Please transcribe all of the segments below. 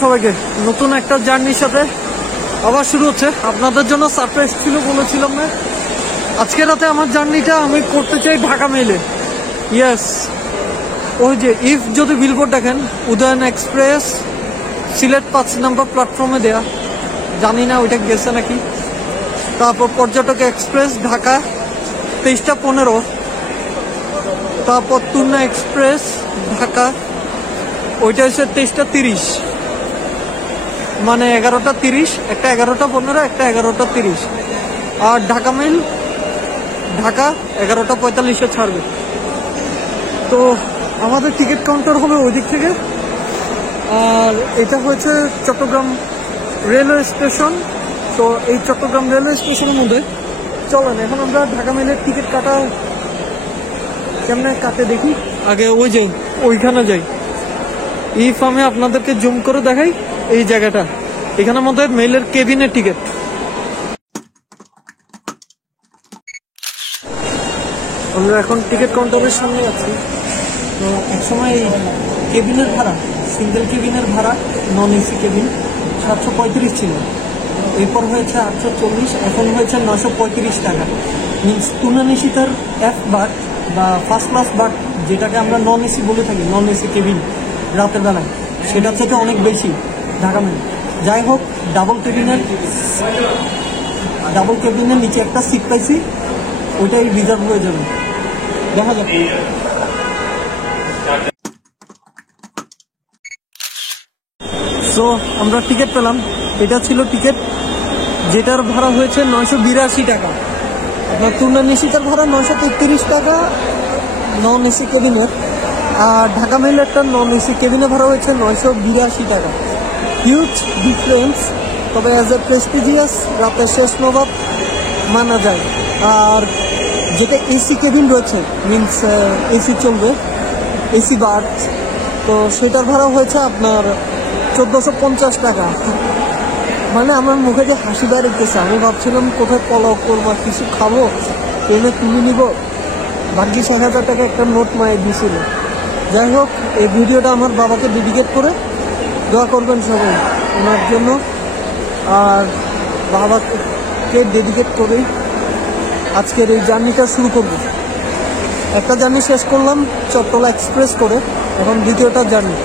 সবাইকে, নতুন একটা জার্নির সাথে আবার শুরু হচ্ছে। আপনাদের জন্য সারপ্রাইজ ছিল, বলেছিলাম না। আজকে রাতে আমার জার্নিটা আমি করতে চাই ঢাকা মেলে। ইয়েস, ওই যে ইফ যদি বিলবোর্ড দেখেন, উদয়ন এক্সপ্রেস সিলেট 5 নম্বর প্ল্যাটফর্মে দেয়া, জানি না ওইটা গেছে নাকি। তারপর পর্যটক এক্সপ্রেস ঢাকা 23টা 15, তারপর তুন্না এক্সপ্রেস ঢাকা ওইটা হচ্ছে 23টা 30, মানে 11টা 30, একটা 11টা 15, একটা 11টা 30। আর ঢাকা মেল ঢাকা 11টা 45-এ ছাড়বে। তো আমাদের টিকিট কাউন্টার হবে ওই দিক থেকে। আর এটা হচ্ছে চট্টগ্রাম রেলওয়ে স্টেশন। তো এই চট্টগ্রাম রেলওয়ে স্টেশনের মধ্যে চলেন এখন আমরা ঢাকা মেলের টিকিট কাটা কেমনে কাটে দেখি। আগে ওই যাই, ওইখানে যাই। ইফ আমি আপনাদেরকে জুম করে দেখাই এই জায়গাটা, এখানে আমাদের মেলের কেবিনের টিকিট। আমরা এখন টিকিট কাউন্টারের সামনে আছি। তো একসময় এই কেবিনের ভাড়া, সিঙ্গেল কেবিনের ভাড়া নন এসি কেবিন 735 ছিল, এরপর হয়েছে 840, এখন হয়েছে 935 টাকা। মিনস তুনানিশিতার এফ বার্থ বা ফার্স্ট ক্লাস বার্থ, যেটাকে আমরা নন এসি বলে থাকি, নন এসি কেবিন রাতের বেলায়, সেটার থেকে অনেক বেশি ঢাকা মেল। যাই হোক, ডাবল কেবিনের নিচে একটা সিট পাইছি, ওইটাই রিজার্ভ হয়ে যাবে, দেখা যাবে। সো আমরা টিকিট পেলাম, এটা ছিল টিকিট, যেটার ভাড়া হয়েছে 982 টাকা। আপনার তুনানিশিতার ভাড়া 933 টাকা নন এসি কেবিনের, আর ঢাকা মেলেরটা নন এসি কেবিনে ভাড়া হয়েছে 982 টাকা। হিউজ ডিফারেন্স, তবে অ্যাজ এ প্রেস্টিজিয়াস রাতের শেষ নবাব মানা যায়। আর যেটা এসি কেবিন রয়েছে, মিনস এসি চলবে, এসি বার্থ, তো সেটার ভাড়া হয়েছে আপনার 1450 টাকা। মানে আমার মুখে যে হাসি বেড়েছে, আমি ভাবছিলাম কোথায় পলাও করবো, কিছু খাবো, ট্রেনে তুলে নিব, ভাগ্যিস 1000 টাকা একটা নোট মায়ে দিয়েছিল। যাই হোক, এই ভিডিওটা আমার বাবাকে ডেডিকেট করে দোয়া করবেন সবাই ওনার জন্য। আর বাবাকে ডেডিকেট করেই আজকের এই জার্নিটা শুরু করব। একটা জার্নি শেষ করলাম চট্টলা এক্সপ্রেস করে, এখন দ্বিতীয়টা জার্নি।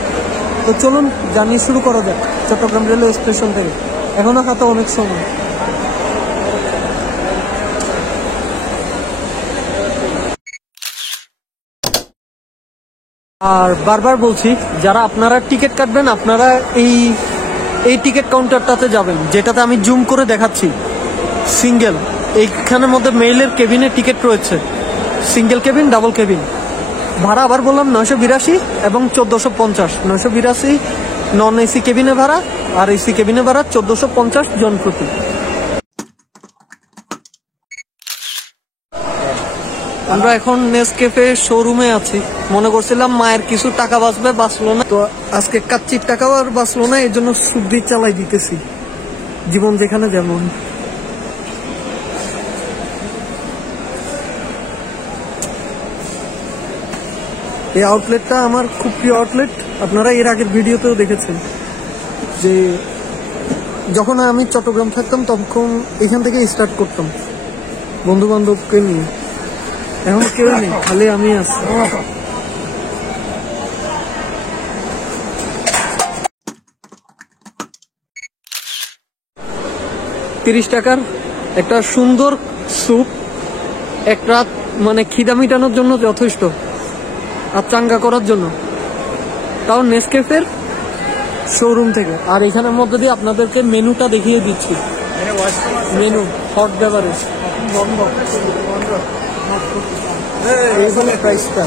তো চলুন জার্নি শুরু করা যাক চট্টগ্রাম রেলওয়ে স্টেশন থেকে। এখনো হাতে অনেক সময়। আর বারবার বলছি, যারা আপনারা টিকিট কাটবেন, আপনারা এই টিকিট কাউন্টারটাতে যাবেন, যেটাতে আমি জুম করে দেখাচ্ছি সিঙ্গেল। এইখানের মধ্যে মেইলের কেবিনের টিকিট রয়েছে, সিঙ্গেল কেবিন, ডাবল কেবিন। ভাড়া আবার বললাম 982 এবং 1450। 982 নন এসি কেবিনে ভাড়া, আর এসি কেবিনে ভাড়া 1450 জন প্রতি। আমরা এখন নেসক্যাফে শোরুমে আছি। মনে করছিলাম মায়ের কিছু টাকা বাঁচবে, বাঁচলো না। তো আজকে কাচ্চির টাকাও আর বাঁচলো না, এই জন্য সুদ্দি চালাই দিতেছি, জীবন যেখানে যেমন। এই আউটলেটটা আমার খুব প্রিয় আউটলেট, আপনারা এর আগের ভিডিওতেও দেখেছেন যে যখন আমি চট্টগ্রাম থাকতাম তখন এখান থেকে স্টার্ট করতাম বন্ধু বান্ধবকে নিয়ে। এখন কেউ নেই, খালি আমি আছি। 30 টাকার একটা সুন্দর স্যুপ, এক রাত মানে খিদা মিটানোর জন্য যথেষ্ট, আর চাঙ্গা করার জন্য, তাও নেসক্যাফের শোরুম থেকে। আর এখানের মধ্যে দিয়ে আপনাদেরকে মেনুটা দেখিয়ে দিচ্ছি। মেনু হট বেভারেজ বন্ধ, এইখানে প্রাইসটা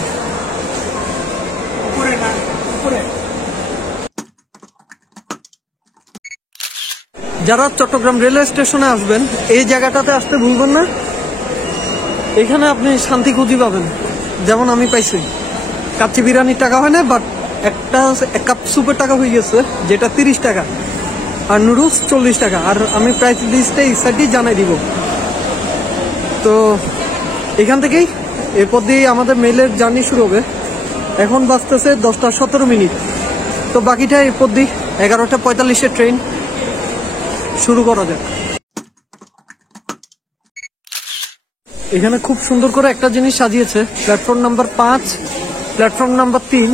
যারা চট্টগ্রাম রেলওয়ে স্টেশনে আসবেন, এই জায়গাটাতে আসতে ভুলবেন না। এখানে আপনি শান্তি খুঁজি পাবেন, যেমন আমি পাইছি। কাচ্চি বিরিয়ানির টাকা হয় না, বাট এক কাপ স্যুপের টাকা হয়ে গেছে, যেটা 30 টাকা, আর নুডলস 40 টাকা। আর আমি প্রাইস লিস্টে এই সাইডেই জানাই দিব। তো এখান থেকেই এরপর দিয়ে আমাদের মেলের জার্নি শুরু হবে। এখন বাজতেছে 10টা 17 মিনিট। তো বাকিটা এরপর দিয়ে 11:45 ট্রেন। শুরু করা যাক। এখানে খুব সুন্দর করে একটা জিনিস সাজিয়েছে, platform number 5, platform number 3,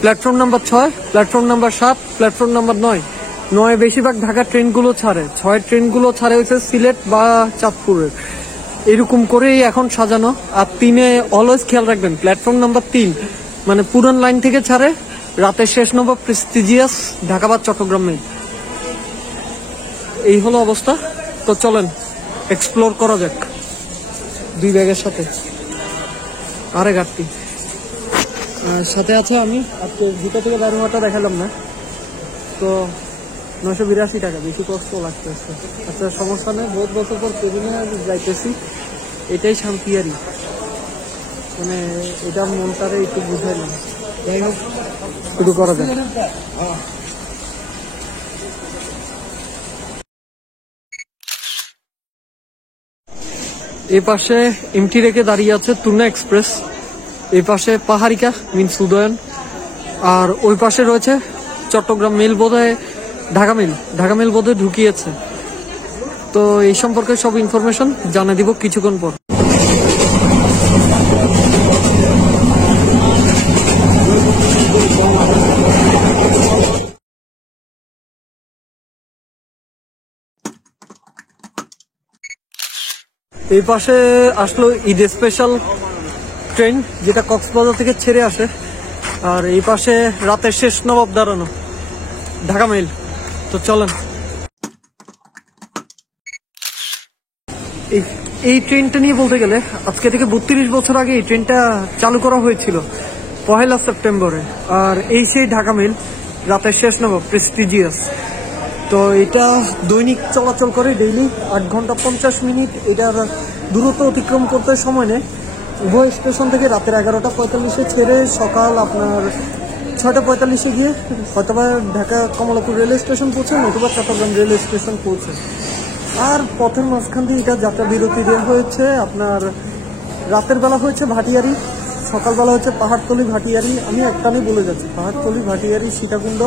platform number 6, platform number 7, platform number 9 বেশিরভাগ ঢাকার ট্রেনগুলো ছাড়ে, 6 ট্রেনগুলো ছাড়ে হচ্ছে সিলেট বা চাঁদপুরের। এরকম করেই এখন সাজানো। আর 3-এ অলওয়েজ খেয়াল রাখবেন, প্ল্যাটফর্ম নাম্বার 3 মানে পুরান লাইন থেকে ছাড়ে, রাতের শেষ নম্বর প্রেস্টিজিয়াস ঢাকা বা চট্টগ্রাম মেল। এই হলো অবস্থা। তো চলেন এক্সপ্লোর করা যাক 2 ব্যাগের সাথে। আরে ঘাটতি সাথে আছে আমি। আজকে ভিতর থেকে বাইরে হওয়াটা দেখালাম না, তো 982 টাকা, বেশি কষ্ট লাগতেছে। আচ্ছা সমস্যা নেই, বহুত বছর পর কেবিনে যাইতেছি, এটাই শান্তি আরই, মানে এটা মনটারে একটু বুঝাইলাম। যাই হোক শুরু করা যায়। এই পাশে এমটি রেখে দাঁড়িয়ে আছে তুর্না এক্সপ্রেস, এই পাশে পাহাড়িকা মিনস উদয়ন, আর ওই পাশে রয়েছে চট্টগ্রাম মেল, বোধহয় ঢাকা মেল বোধহয় ঢুকিয়েছে। তো এই সম্পর্কে সব ইনফরমেশন জানিয়ে দিব কিছুক্ষণ পর। এই পাশে আসলো ঈদ স্পেশাল ট্রেন, যেটা কক্সবাজার থেকে ছেড়ে আসে। আর এই পাশে রাতের শেষ নবাব দাঁড়ানো ঢাকা মেল। তো চলেন। এই ট্রেনটা নিয়ে বলতে গেলে আজকে থেকে 32 বছর আগে এই ট্রেনটা চালু করা হয়েছিল 1 সেপ্টেম্বরে। আর এই সেই ঢাকা মেল, রাতের শেষ নবাব প্রেস্টিজিয়াস। তো এটা দৈনিক চলাচল করে, ডেইলি 8 ঘন্টা 50 মিনিট। এটার দূরত্ব অতিক্রম করতে সময় নেয়। উভয় স্টেশন থেকে রাতের 11:45 ছেড়ে সকাল আপনার 6:45 গিয়ে হয়তোবা ঢাকা কমলাপুর রেলওয়ে স্টেশন পৌঁছে, নতুবা চট্টগ্রাম রেলওয়ে স্টেশন পৌঁছে। আর পথের মাঝখান দিয়ে এটা যাত্রা বিরতি দেওয়া হয়েছে। আপনার রাতের বেলা হয়েছে ভাটিয়ারি, সকালবেলা হচ্ছে পাহাড়তলি ভাটিয়ারি। আমি একটানে বলে যাচ্ছি, পাহাড়তলি ভাটিয়ারি, সীতাকুণ্ড,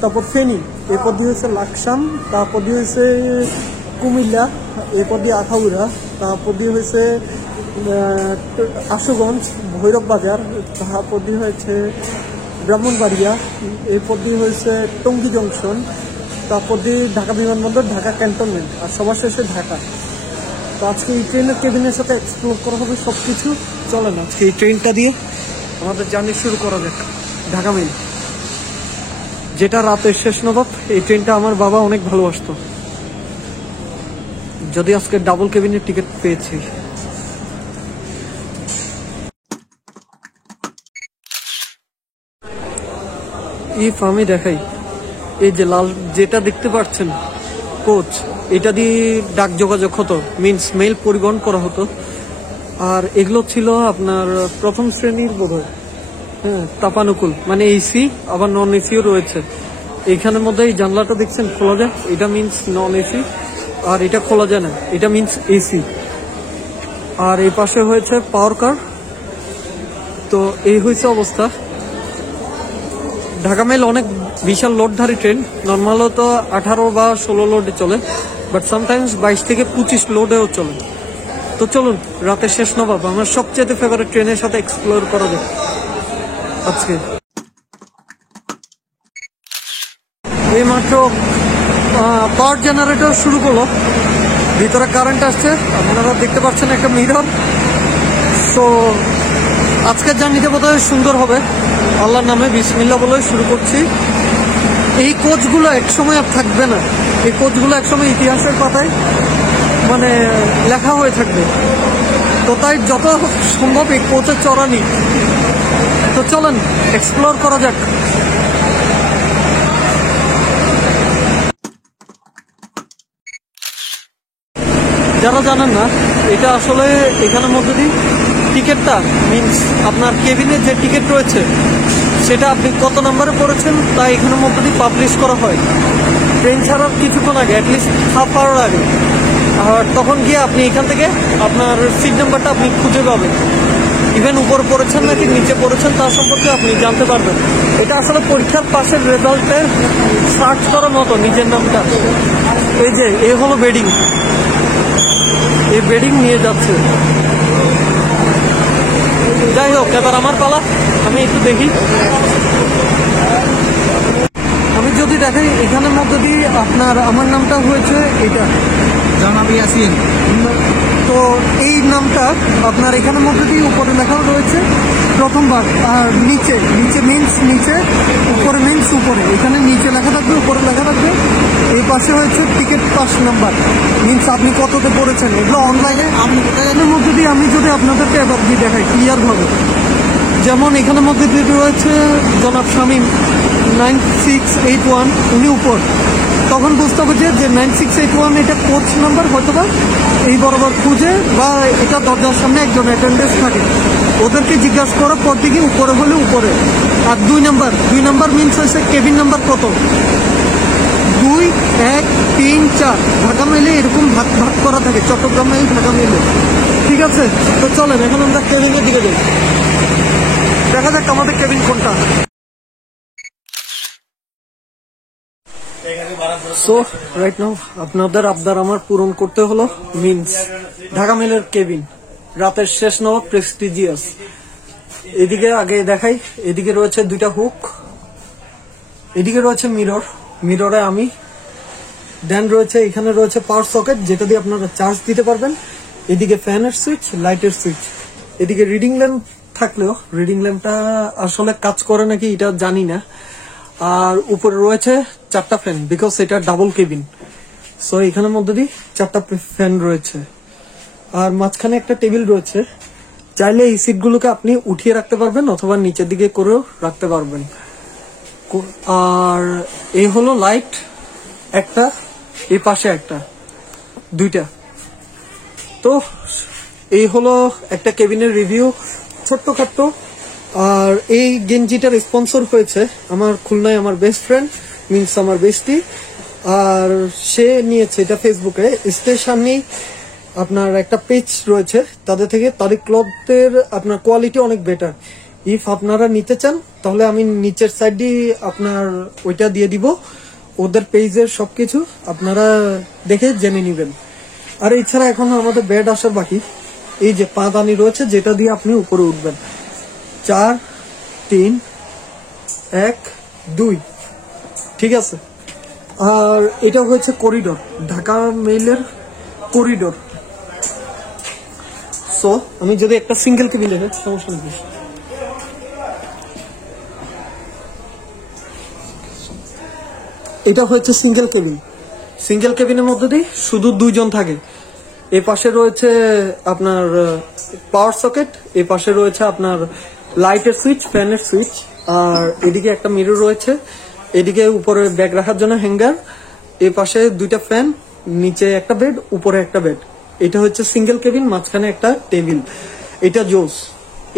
তারপর ফেনী, এরপর দিয়ে হচ্ছে লাকসাম, তারপর দিয়ে হয়েছে কুমিল্লা, এরপর দিয়ে আখাউড়া, তারপর দিয়ে হয়েছে আশুগঞ্জ, ভৈরব বাজার, তারপর দিয়ে হয়েছে ব্রাহ্মণবাড়িয়া, এরপর দিয়ে হয়েছে টঙ্গী জংশন, তারপর দিয়ে ঢাকা বিমানবন্দর, ঢাকা ক্যান্টনমেন্ট, আর সবার শেষে ঢাকা। তো আজকে এই ট্রেনের কেবিনের সাথে এক্সপ্লোর করা হবে সব কিছু। চলেন আজকে এই ট্রেনটা দিয়ে আমাদের জার্নি শুরু করা যাক ঢাকা মেল, যেটা রাতের শেষ নবাব। এই ট্রেনটা আমার বাবা অনেক ভালোবাসতো, যদি আজকে ডাবল কেবিনের টিকিট পেয়েছি। ইফ আমি দেখাই, এই যে লাল যেটা দেখতে পাচ্ছেন কোচ, এটা দিয়ে ডাক যোগাযোগ হতো, মিনস মেল পরিবহন করা হতো। আর এগুলো ছিল আপনার প্রথম শ্রেণীর বোধহয়, হ্যাঁ, তাপানুকুল, মানে এসি আবার নন এসিও রয়েছে। এইখানের মধ্যে এই জানলাটা দেখছেন খোলা যায়, এটা মিনস নন এসি। আর এটা খোলা যায় না, এটা মিনস এসি। আর এই পাশে হয়েছে পাওয়ার কার। তো এই হয়েছে অবস্থা। ঢাকা মেল অনেক বিশাল লোডধারী ট্রেন, নর্মাল তো 18 বা 16 লোডে চলে, বাট সামটাইমস 22 থেকে 25 লোডেও চলে। তো চলুন রাতের শেষ নবাব, আমার সবচেয়ে ফেভারিট ট্রেনের সাথে এক্সপ্লোর করা যাক আজকে। এই মাত্র পাওয়ার জেনারেটর শুরু করলো, ভিতরে কারেন্ট আসছে, আপনারা দেখতে পাচ্ছেন একটা মিরর। তো আজকের জার্নিটা বোধহয় সুন্দর হবে, আল্লাহর নামে বিসমিল্লাহ বলে শুরু করছি। এই কোচগুলো একসময় আর থাকবে না, এই কোচগুলো একসময় ইতিহাসের পাতায় মানে লেখা হয়ে থাকবে। তো তাই যত সম্ভব এই কোচে চড়ানি। তো চলেন এক্সপ্লোর করা যাক। যারা জানেন না, এটা আসলে এখানের মধ্যে দিয়ে টিকিটটা মিনস আপনার কেবিনের যে টিকিট রয়েছে সেটা আপনি কত নাম্বারে পড়েছেন তা এখানের মধ্যে দিয়ে পাবলিশ করা হয় ট্রেন ছাড়ার কিছুক্ষণ আগে, অ্যাটলিস্ট হাফ আওয়ার আগে। আর তখন গিয়ে আপনি এখান থেকে আপনার সিট নাম্বারটা আপনি খুঁজে পাবেন। ইভেন উপর পড়েছেন নাকি নিচে পড়েছেন তার সম্পর্কে আপনি জানতে পারবেন। এটা আসলে পরীক্ষার পাশের রেজাল্টের সার্চ করার মতো নিজের নামটা। এই যে এ হলো বেডিং, এই বেডিং নিয়ে যাচ্ছে। যাই হোক, এবার আমার পালা, আমি একটু দেখি। আমি যদি দেখাই এখানের মধ্যে দিয়ে আপনার আমার নামটা হয়েছে এটা জনাব ইয়াসিন। তো এই নামটা আপনার এখানের মধ্যে দিয়ে উপরে লেখা রয়েছে প্রথমবার, আর নিচে নিচে মিন্স নিচে, উপরে মিন্স উপরে। এখানে নিচে লেখা থাকবে, উপরে লেখা থাকবে। এই পাশে হয়েছে টিকিট পাস নাম্বার, মিন্স আপনি কততে পড়েছেন। এগুলো অনলাইনে এর মধ্যে দিয়ে আমি যদি আপনাদেরকে এবার দিয়ে দেখাই ক্লিয়ার ভাবে, যেমন এখানের মধ্যে দিয়ে রয়েছে জনাব শামীম 9681, উনি উপর। তখন বুঝতে হবে যে 9681 এটা কোচ নাম্বার, হয়তো বা এই বরাবর খুঁজে, বা এটা দরজার সামনে একজন অ্যাটেন্ডেন্স থাকে, ওদেরকে জিজ্ঞাসা করার পর দিকে উপরে হলে উপরে। আর দুই নাম্বার মিনস হয়েছে কেবিন নাম্বার কত, 2, 1, 3, 4 ঢাকা মেলে এরকম ভাগ ভাগ করা থাকে, চট্টগ্রাম মেল ঢাকা মেলে। ঠিক আছে, তো চলেন এখন আমরা কেবিনের দিকে যাই, দেখা যাক আমাদের কেবিন কোনটা। সো রাইট নাও আপনাদের আবদার আমার পূরণ করতে হলো। মিন্স ঢাকা মেলের কেবিন, রাতের শেষ নবাব প্রেস্টিজিয়াস। এদিকে আগে দেখাই, এদিকে রয়েছে দুইটা হুক, এদিকে রয়েছে মিরর, মিররে আমি, দেন রয়েছে এখানে রয়েছে পাওয়ার সকেট যেটা দিয়ে আপনারা চার্জ দিতে পারবেন। এদিকে ফ্যানের সুইচ, লাইটের সুইচ। এদিকে রিডিং ল্যাম্প থাকলেও রিডিং ল্যাম্পটা আসলে কাজ করে নাকি এটা জানি না। আর উপরে রয়েছে 4টা ফ্যান, বিকজ এটা ডাবল কেবিন, সো এখানের মধ্যে দিয়ে 4টা ফ্যান রয়েছে। আর মাঝখানে একটা টেবিল রয়েছে, চাইলে এই সিটগুলোকে আপনি উঠিয়ে রাখতে পারবেন অথবা নিচের দিকে করেও রাখতে পারবেন। আর এই হলো লাইট একটা, এই পাশে একটা, দুইটা। তো এই হলো একটা কেবিনের রিভিউ, ছোট্টখাট্ট। আর এই গেঞ্জিটার স্পন্সর হয়েছে আমার খুলনায় আমার বেস্ট ফ্রেন্ড, মিন্স আমার বেস্টি। আর সে নিয়েছে এটা ফেসবুকে। স্টেশনেই আপনার একটা পেজ রয়েছে তাদের থেকে, তারিক ক্লথের আপনার কোয়ালিটি অনেক বেটার। ইফ আপনারা নিতে চান তাহলে আমি নিচের সাইড দিয়ে আপনার ওইটা দিয়ে দিব, ওদের পেজের সবকিছু আপনারা দেখে জেনে নেবেন। আর এছাড়া এখন আমাদের বেড আসার বাকি। এই যে পাদানি রয়েছে যেটা দিয়ে আপনি উপরে উঠবেন, 4, 3, 1, 2, ঠিক আছে। আর এটা হচ্ছে করিডোর, ঢাকা মেইলের করিডোর। সো আমি যদি একটা সিঙ্গেল কেবিন দেখে, সমস্যা নেই। এটা হচ্ছে সিঙ্গেল কেবিন, সিঙ্গেল কেবিনের মধ্যে দিয়ে শুধু 2 জন থাকে। এ পাশে রয়েছে আপনার পাওয়ার সকেট, এ পাশে রয়েছে আপনার লাইটের সুইচ, ফ্যানের সুইচ। আর এদিকে একটা মিরর রয়েছে, এদিকে উপরে ব্যাগ রাখার জন্য হ্যাঙ্গার, এ পাশে 2টা ফ্যান, নিচে একটা বেড, উপরে একটা বেড। এটা হচ্ছে সিঙ্গেল কেবিন, মাঝখানে একটা টেবিল। এটা জোস,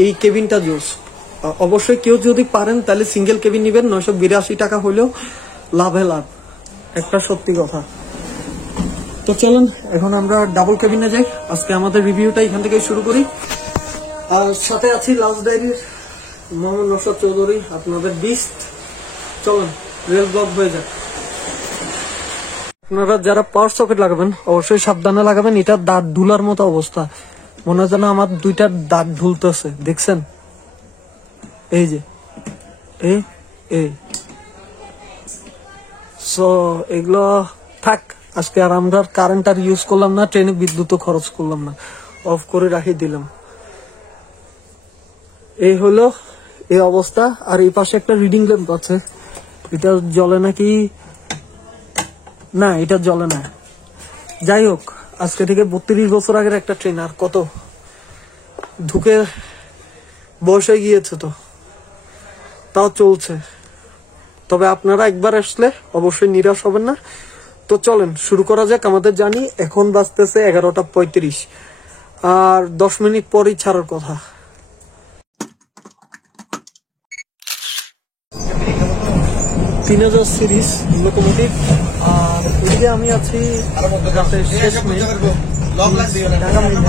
এই কেবিনটা জোস। অবশ্যই কেউ যদি পারেন তাহলে সিঙ্গেল কেবিন নিবেন, 982 টাকা হলেও লাভে লাভ, একটা সত্যি কথা। তো চলুন এখন আমরা ডাবল কেবিনে যাই, আজকে আমাদের রিভিউটা এখান থেকে শুরু করি। আর সাথে আছি লাস্ট ডায়েরির মোহাম্মদ নওশাদ চৌধুরী, আপনাদের বিস্ট। চলুন রেল ব্লক হয়ে যায়। আপনারা যারা পাওয়ার সকেট লাগাবেন অবশ্যই সাবধানে লাগাবেন, এটা দাঁত ঢুলার মতো অবস্থা, মনে হয় যেন আমার 2টা দাঁত ঢুলতেছে, দেখছেন? এই যে এই সো এগুলো থাক, আজকে আর আমরা কারেন্ট আর ইউজ করলাম না, ট্রেনে বিদ্যুৎও খরচ করলাম না, অফ করে রাখি দিলাম। এই হলো এই অবস্থা। আর এই পাশে একটা রিডিং ল্যাম্প আছে, এটা জ্বলে নাকি না, এটা জ্বলে না। যাই হোক, আজকে থেকে 32 বছর আগের একটা ট্রেন, আর কত ঢুকে বসে গিয়েছে, তো তাও চলছে। তবে আপনারা একবার আসলে অবশ্যই নিরাশ হবেন না। তো চলেন শুরু করা যাক আমাদের জার্নি। এখন বাজতেছে 11:35, আর 10 মিনিট পরই ছাড়ার কথা। তিনহাজার সিরিজ লোকোমোটিভ। আর এদিকে আমি আছি রাতের শেষ মেল ঢাকা মেলে।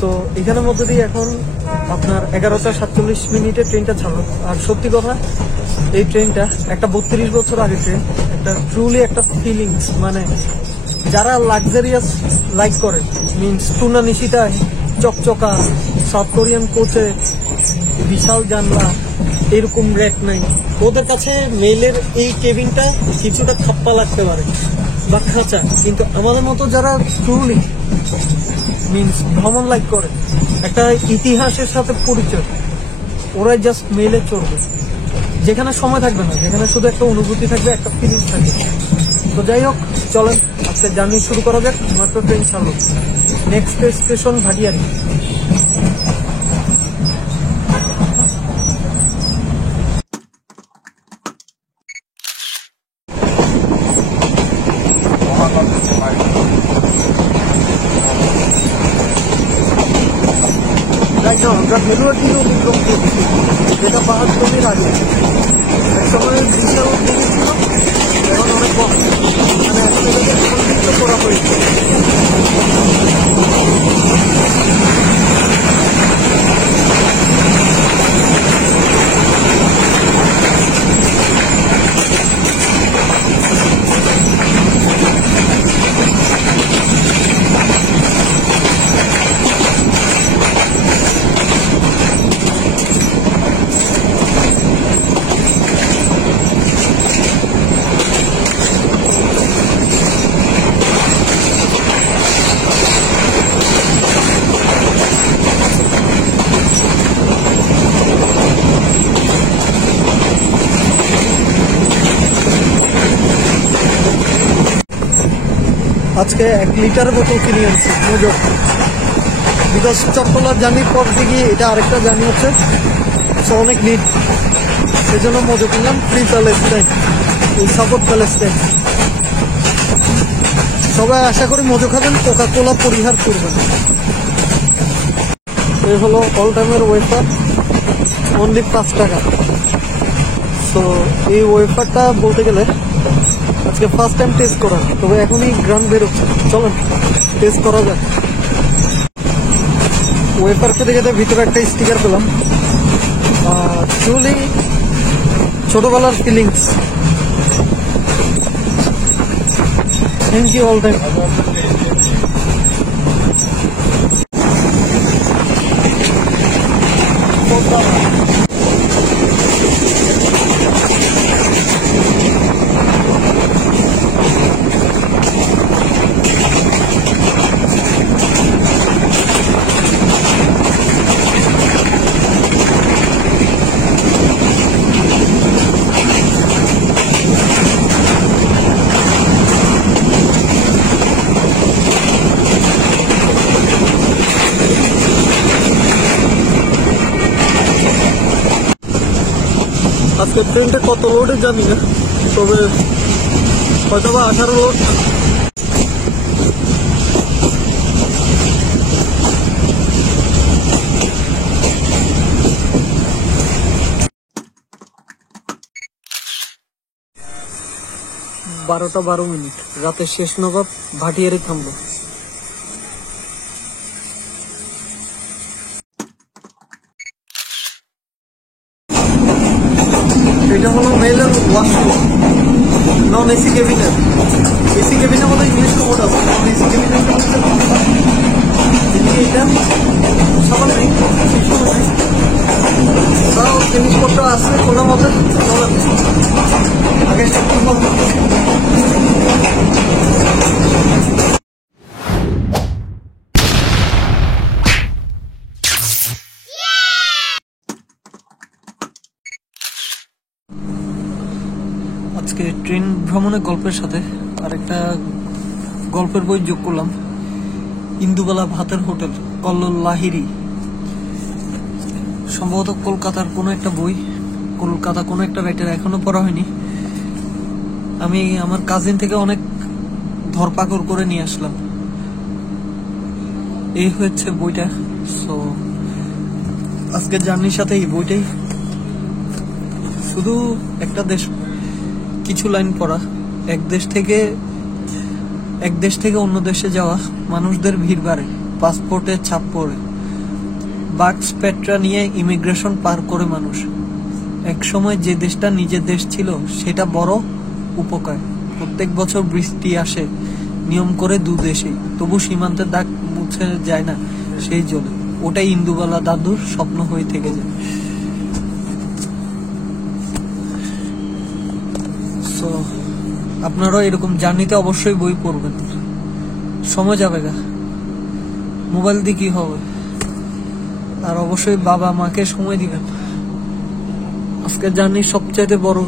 সো এখানের মধ্যে দিয়ে এখন আপনার 11:47 ট্রেনটা ছাড়লো। আর সত্যি কথা, এই ট্রেনটা একটা 32 বছর আগে ট্রেন, একটা ট্রুলি একটা ফিলিংস, মানে যারা লাক্সারিয়াস লাইক করে, মিনস টুনা নিশিটায় চকচকা, সাউথ কোরিয়ান কোচে বিশাল জানলা, এরকম রেট নাই, ওদের কাছে মেইলের এই কেবিনটা কিছুটা খাপ্পা লাগতে পারে বা খাঁচা, কিন্তু আমাদের মতো যারা ট্রুলি মিনস ভ্রমণ লাইক করে, একটা ইতিহাসের সাথে পরিচয়, ওরাই জাস্ট মেইলে চড়বে, যেখানে সময় থাকবে না, যেখানে শুধু একটা অনুভূতি থাকবে, একটা ফিলিংস থাকবে। তো যাই হোক, চলেন আজকে জার্নি শুরু করা যাক। মাত্র ট্রেন ছাড়লো, নেক্সট স্টেশন ভাটিয়ারি। আমরা ভেলুয়ার দিকে অতিক্রম করছি, যেটা পাহাড় জমির আগে এক সময় বিশাল দিকে ছিল, এখন অনেক কম, মানে একসাথে সংযুক্ত করা হয়েছে। আজকে 1 লিটারের বোতল কিনে আনছি মজো, বিকজ চট্টলার জার্নির পর থেকে এটা আরেকটা জার্নি হচ্ছে, সো অনেক নিট, সেই জন্য মজো কিনলাম। Free Palestine, support Palestine. সবাই আশা করি মজো খাবেন, কোকা কোলা পরিহার করবেন। এই হলো অল টাইমের ওয়েফার, অনলি 5 টাকা। সো এই ওয়েফারটা বলতে গেলে আজকে ফার্স্ট টাইম টেস্ট করা, তবে এখনই গ্রাম বেরোচ্ছে, চলেন টেস্ট করা যাক। ওয়েফার খেতে খেতে ভিতরে একটা স্টিকার পেলাম, অ্যাকচুয়ালি ছোটবেলার feelings. Thank you all time. আজকে ট্রেনটা কত লোডে জানি না, তবে হয়তো বা 18 লোড। বারোটা 12 মিনিট, রাতের শেষ নবাব ভাটিয়ারি থামলো। এটা হলো মেলের ওয়াশরুম, নন এসি কেবিনের। এসি কেবিনের মধ্যে ইংলিশ কোড আছে, নন এসি কেবিনের এটা সকালে তাও জিনিসপত্র আছে কোনো মতে। আগে আজকে ট্রেন ভ্রমণের গল্পের সাথে আরেকটা গল্পের বই যোগ করলাম, ইন্দুবালা ভাতের হোটেল, কল্লোল লাহিড়ী। সম্ভবত কলকাতার কোনো একটা বই, কলকাতা কোনো একটা রাইটার, এখনো পড়া হয়নি। আমি আমার কাজিন থেকে অনেক ধরপাকড় করে নিয়ে আসলাম। এই হচ্ছে বইটা। সো আজকে জার্নির সাথে এই বইটাই, শুধু একটা দেশ, কিছু লাইন পড়া, এক দেশ থেকে অন্য দেশে যাওয়া মানুষদের ভিড় বাড়ে, পাসপোর্টে ছাপ পড়ে। বাক্স পেট্রা নিয়ে ইমিগ্রেশন পার করে মানুষ। এক সময় যে দেশটা নিজের দেশ ছিল সেটা বড় উপকার। প্রত্যেক বছর বৃষ্টি আসে নিয়ম করে দুদেশেই, তবু সীমান্তের দাগ মুছে যায় না সেই জলে। ওটাই ইন্দুবালা দাদুর স্বপ্ন হয়ে থেকে যায়। সো আপনারাও এরকম জার্নিতে অবশ্যই বই পড়বেন। সময় যাবে গা, মোবাইল দিয়ে কি হবে। আর অবশ্যই বাবা মাকে সময় দিবেন। আজকে জার্নির সবচাইতে বড়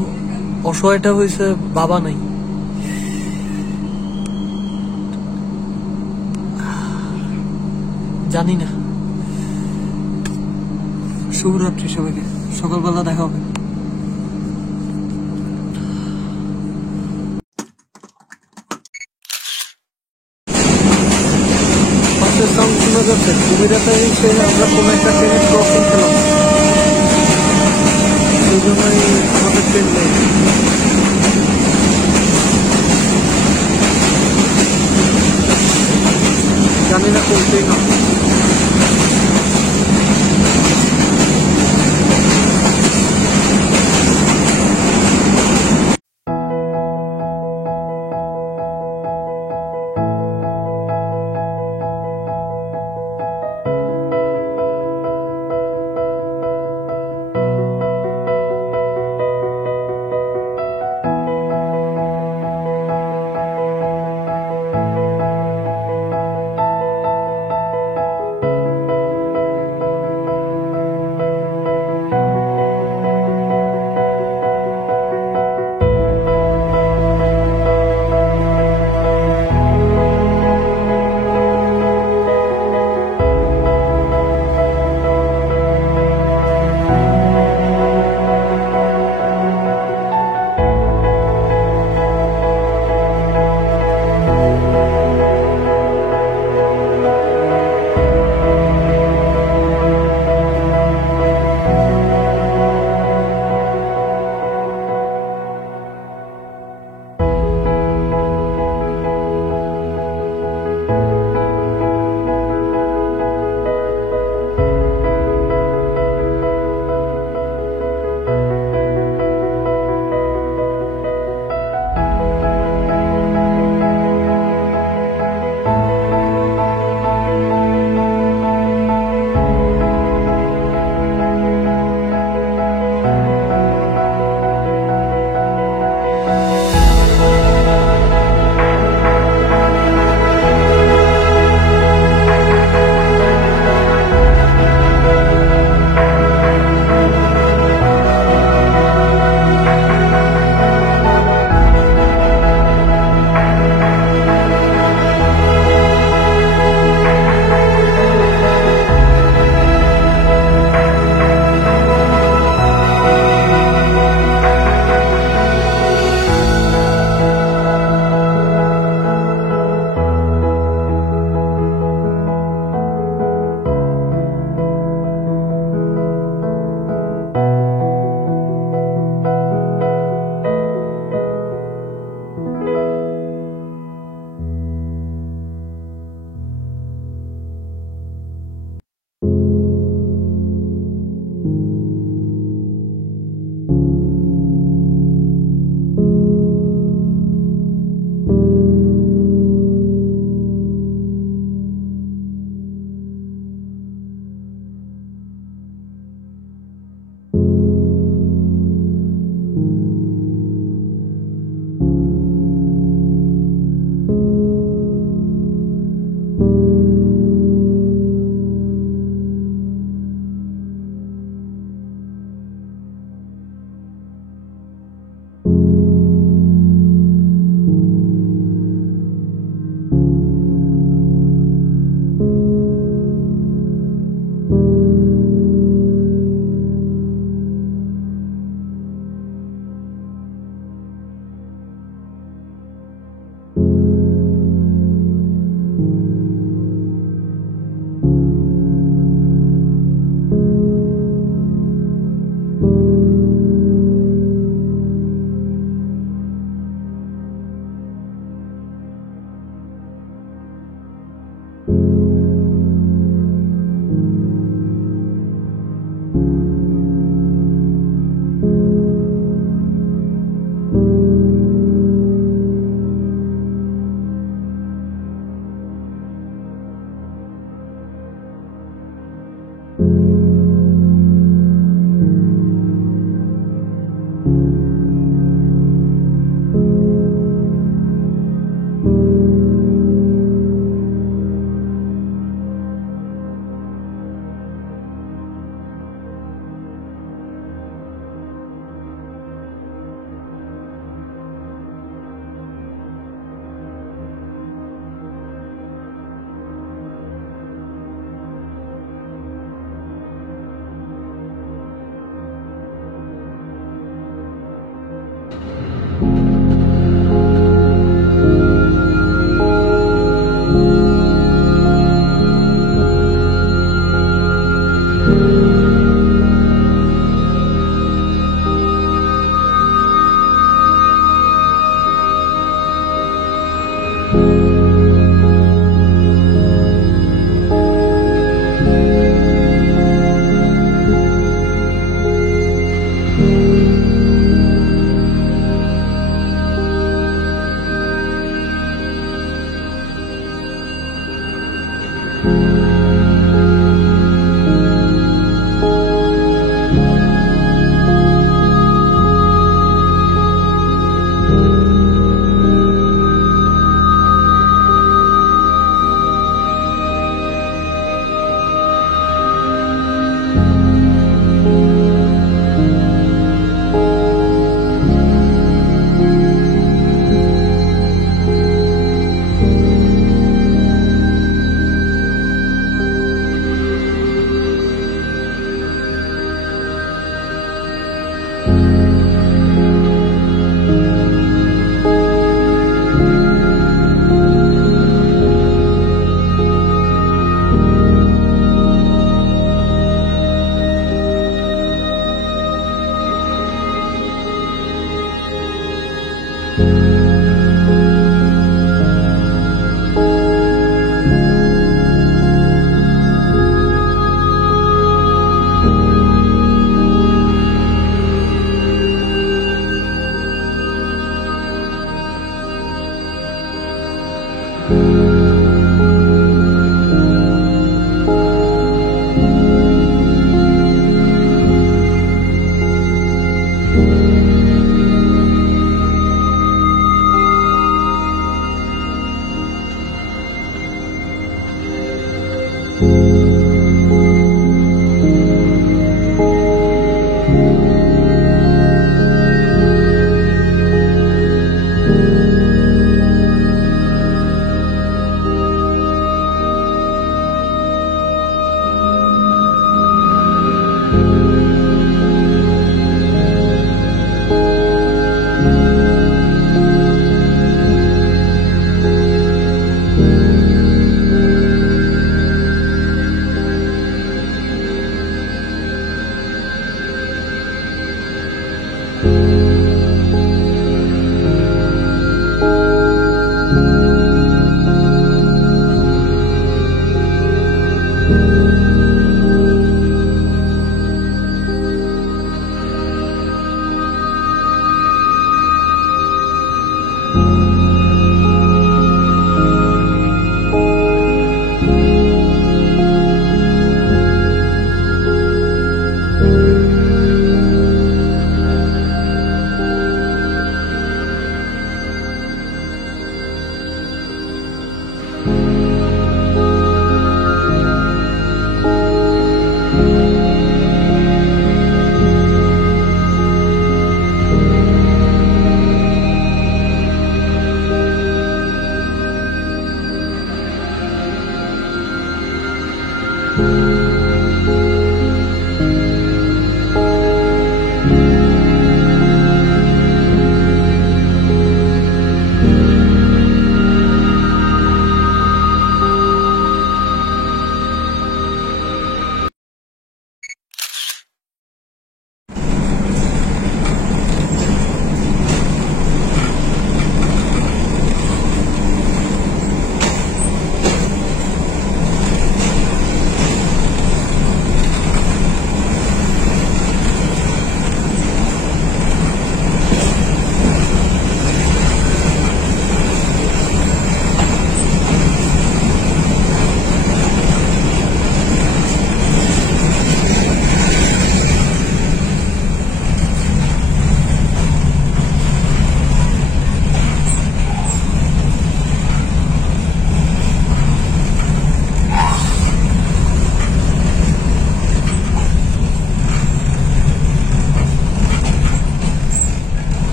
অসহায়টা হয়েছে বাবা নাই। জানি না। শুভরাত্রি সবাইকে, সকালবেলা দেখা হবে। সাউন্ড শোনা যাচ্ছে। সুবিধাটা এসে আমরা কোনো একটা ট্রেনের ক্রসিং খেলাম, সেই জন্যই আমাদের ট্রেন নেই। জানি না কোন ট্রেন।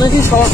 নাকি শর্ট?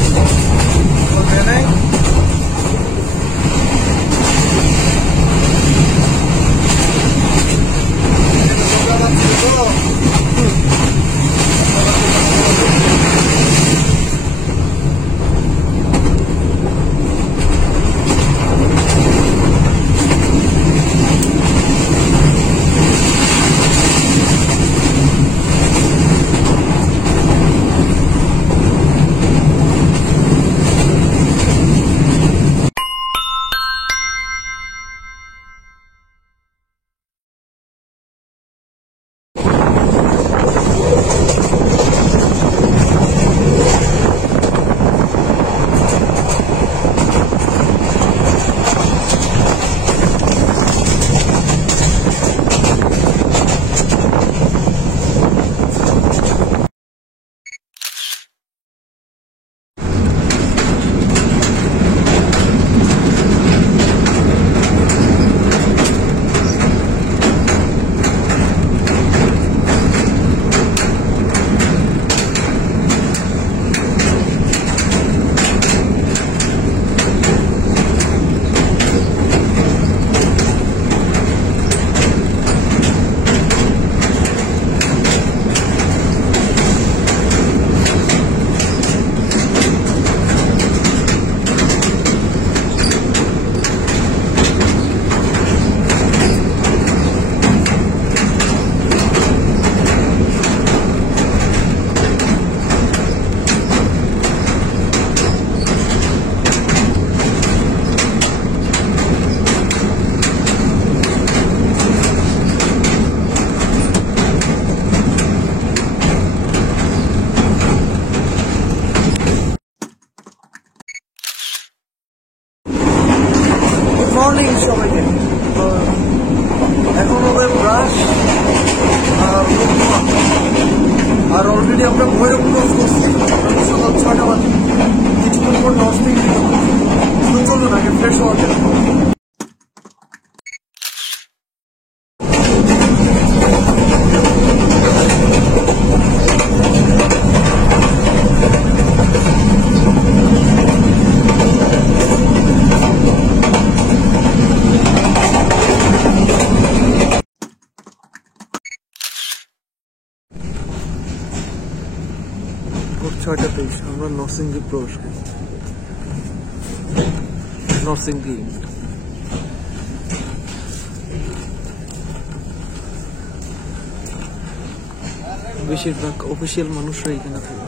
মর্নিং সবাইকে। তো এখন হবে ব্রাশ আর অলরেডি আমরা ভৈরব ক্রস করছি। সকাল 6টা বাজে, কিছুক্ষণ পর নর্থিং চলুন আগে ফ্রেশ হওয়া যায়। ভোর 6টা 23 আমরা নরসিংদী প্রবেশ করি। নরসিংদী বেশিরভাগ অফিসিয়াল মানুষরা এখানে থাকে।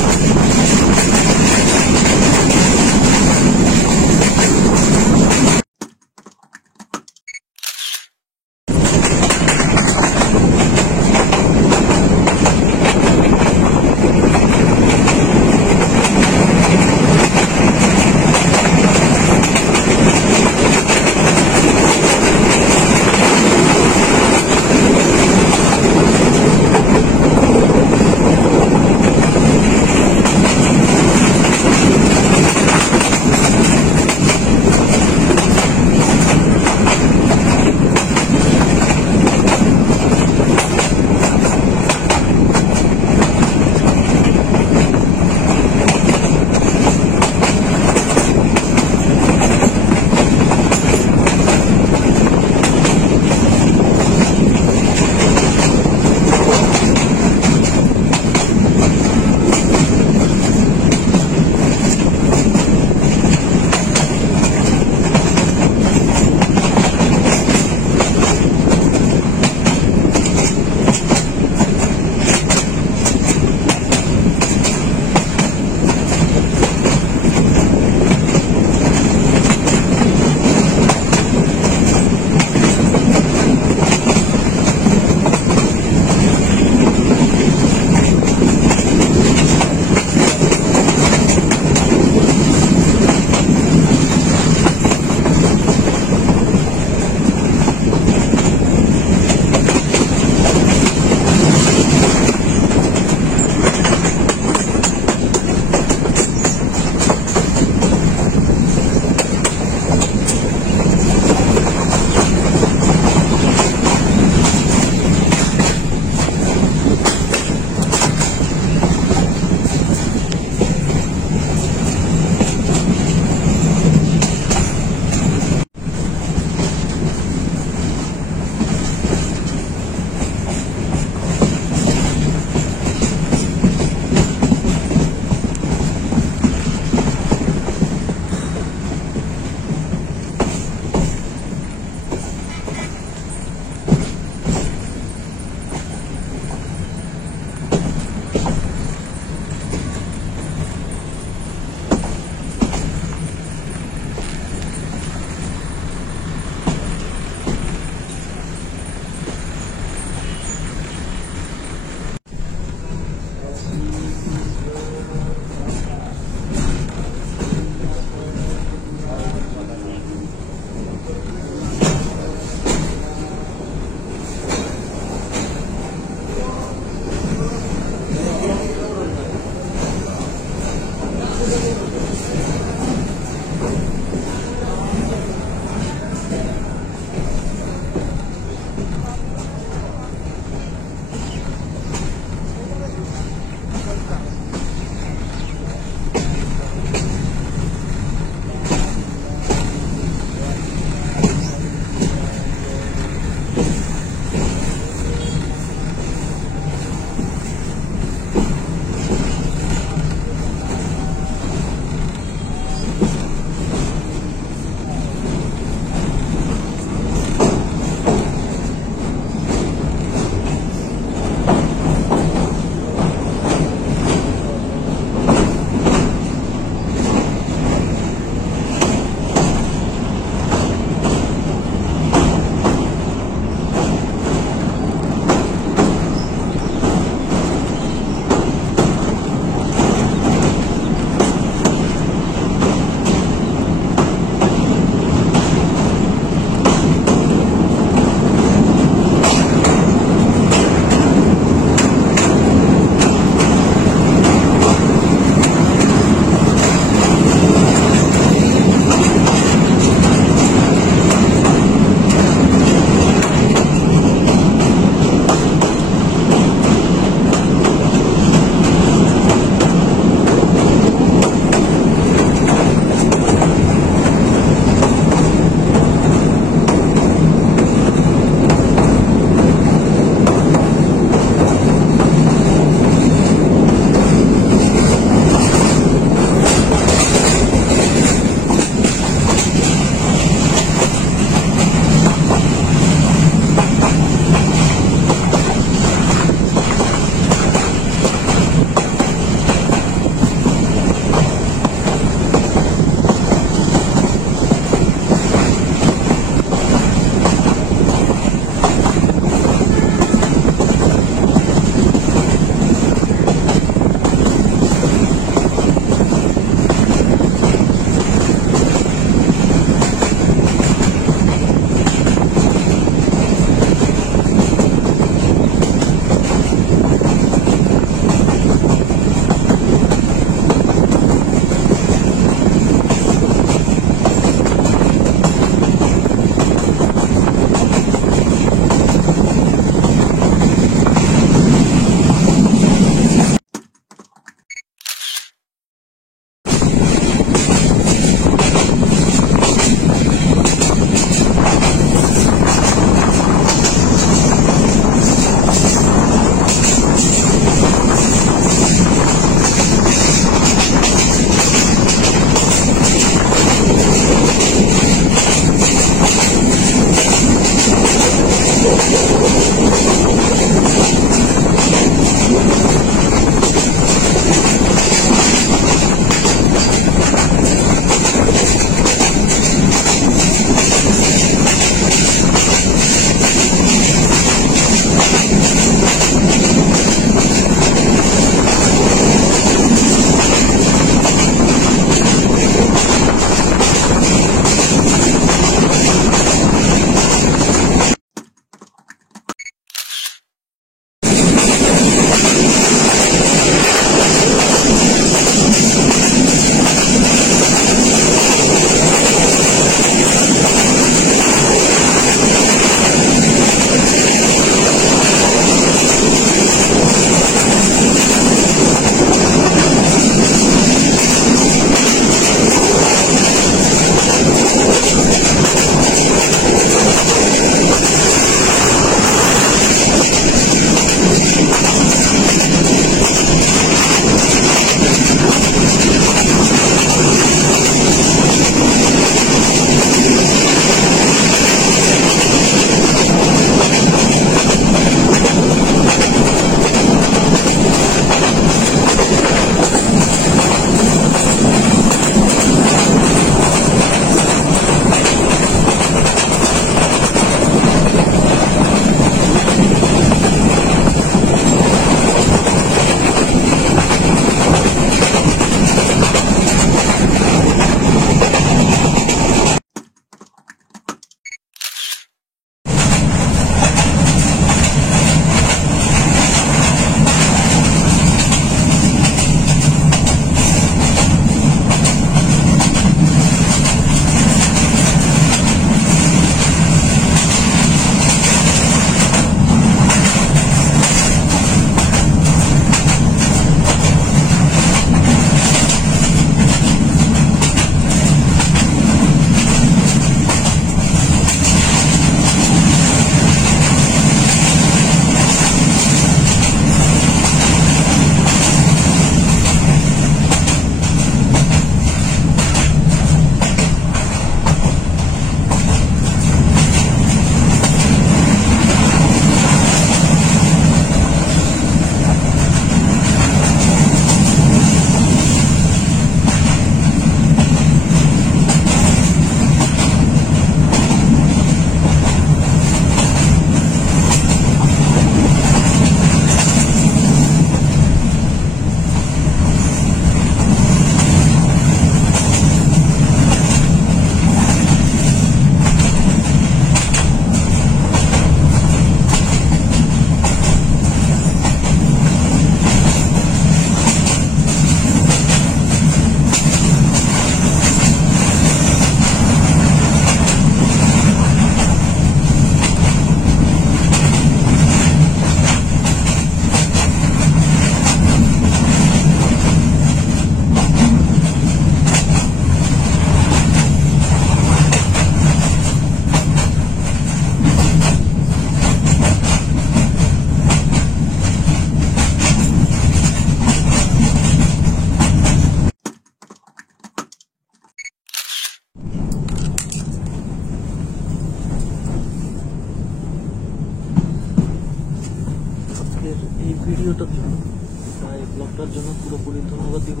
জন্য পুরোপুরি ধন্যবাদ দিব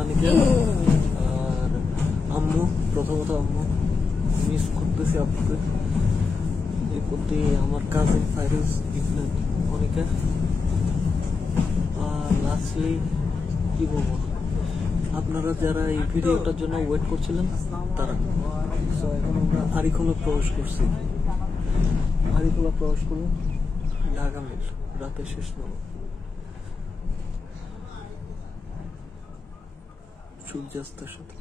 আনিকে। আর আম্মু, প্রথমত আম্মু মিস করতেছি আপনাকে। এরপরটি আমার কাজিন ফাইরুজ ইবনে অনিকা। আর লাস্টলি কি বলবো, আপনারা যারা এই ভিডিওটার জন্য ওয়েট করছিলেন তারা। সো এখন আমরা আরিখোলা প্রবেশ করছি। আরিখোলা প্রবেশ করুন, ঢাকা মিল, রাতের শেষ নয়, সূর্যাস্তের সাথে।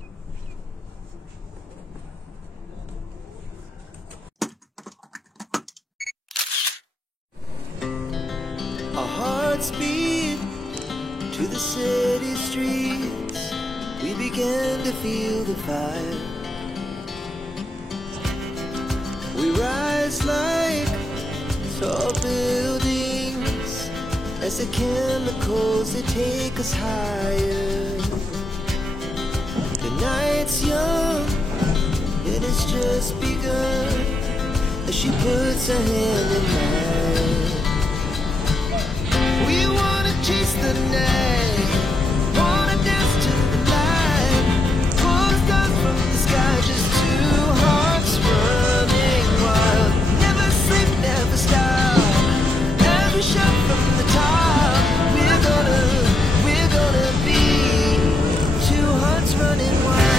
Our hearts beat to the city streets. We began to feel the fire. We rise like tall buildings as the chemicals they take us higher. The night's young and it's just begun as she puts her hand in mine. We wanna chase the night, wanna dance to the light, pull the stars from the sky, just two hearts running wild. Never sleep, never stop, every shot from the top. We're gonna be two hearts running wild.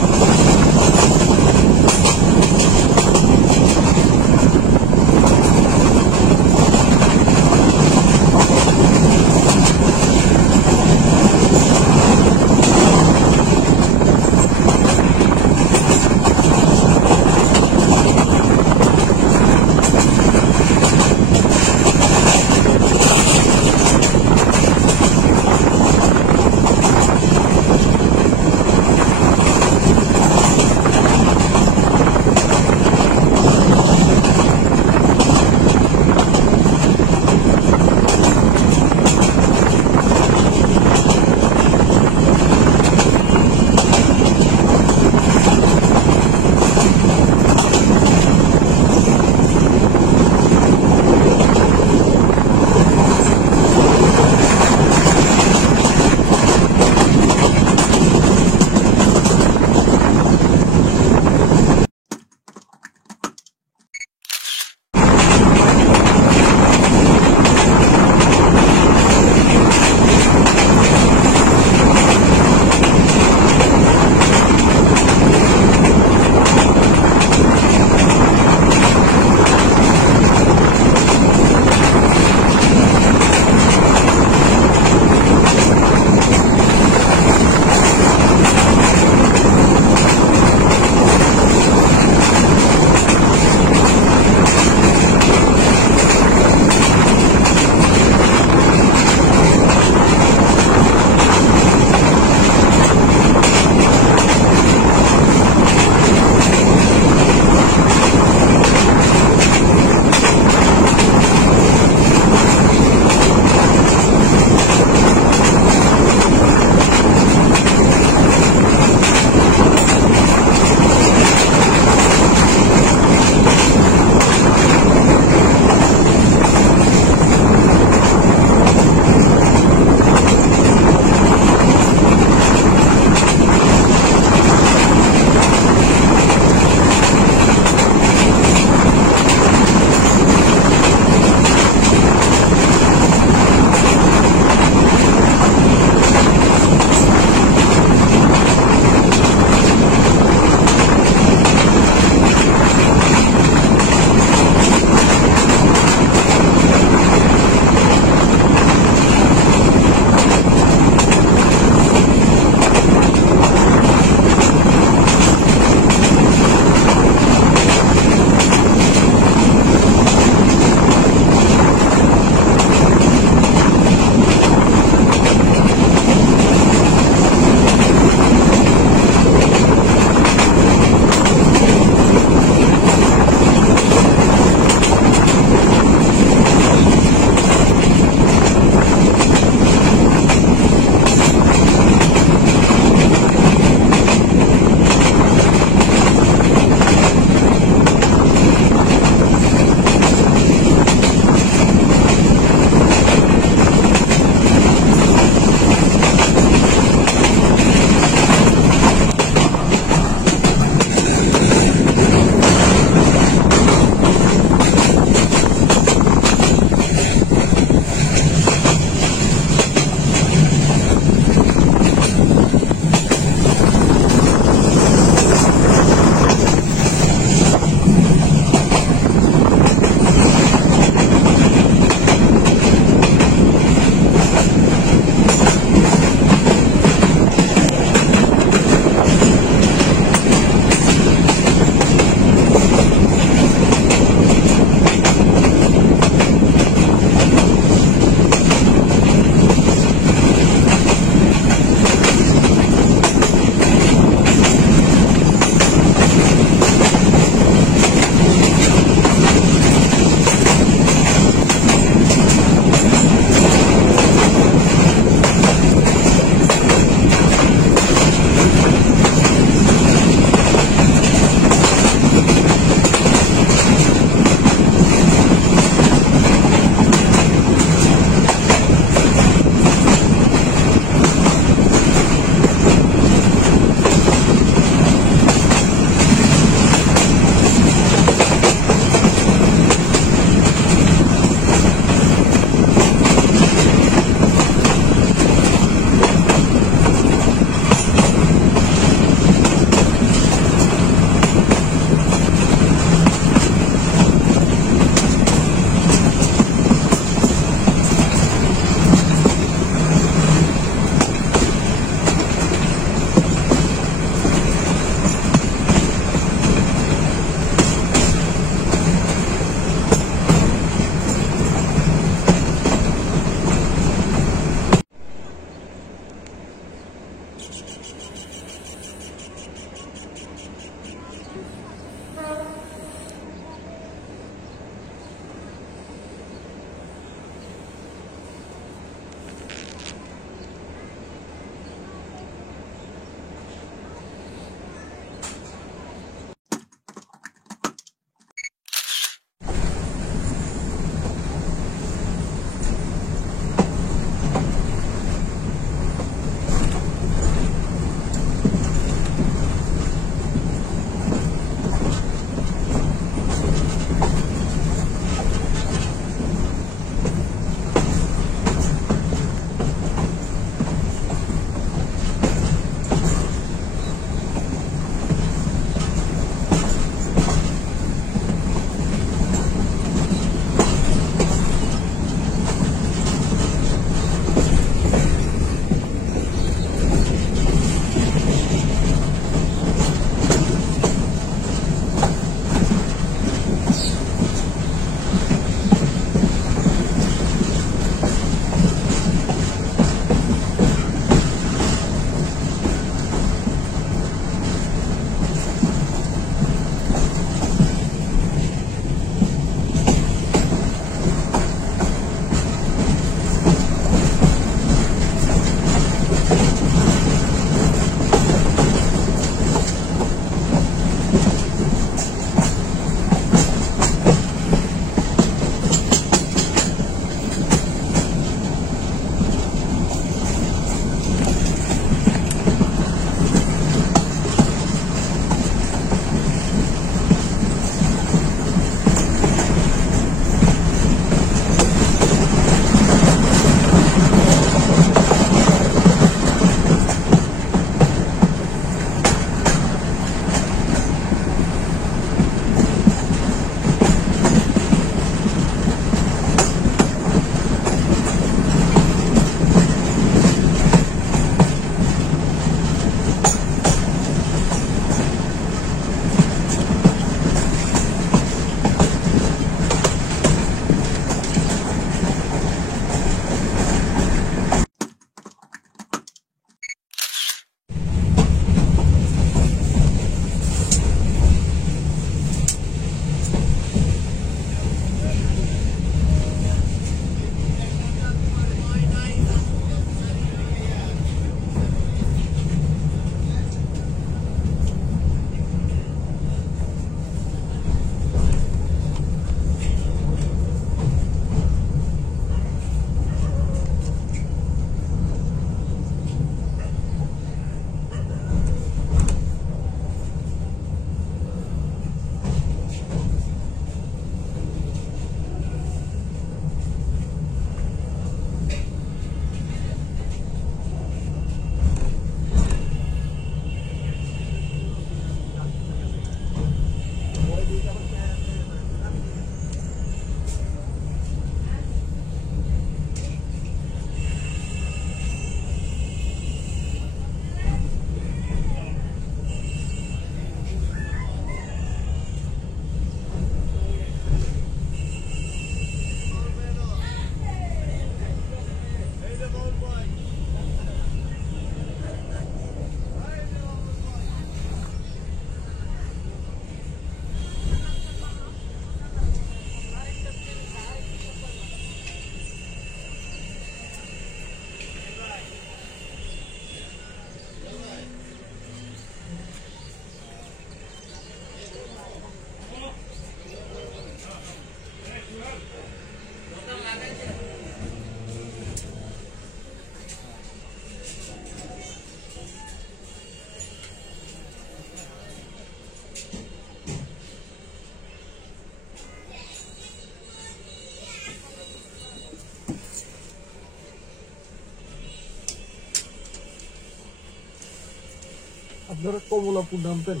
আপনারা কমলাপুর নামবেন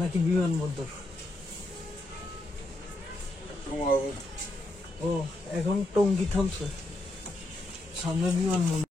নাকি বিমানবন্দর? ও এখন টঙ্গী থামছে, সামনে বিমানবন্দর।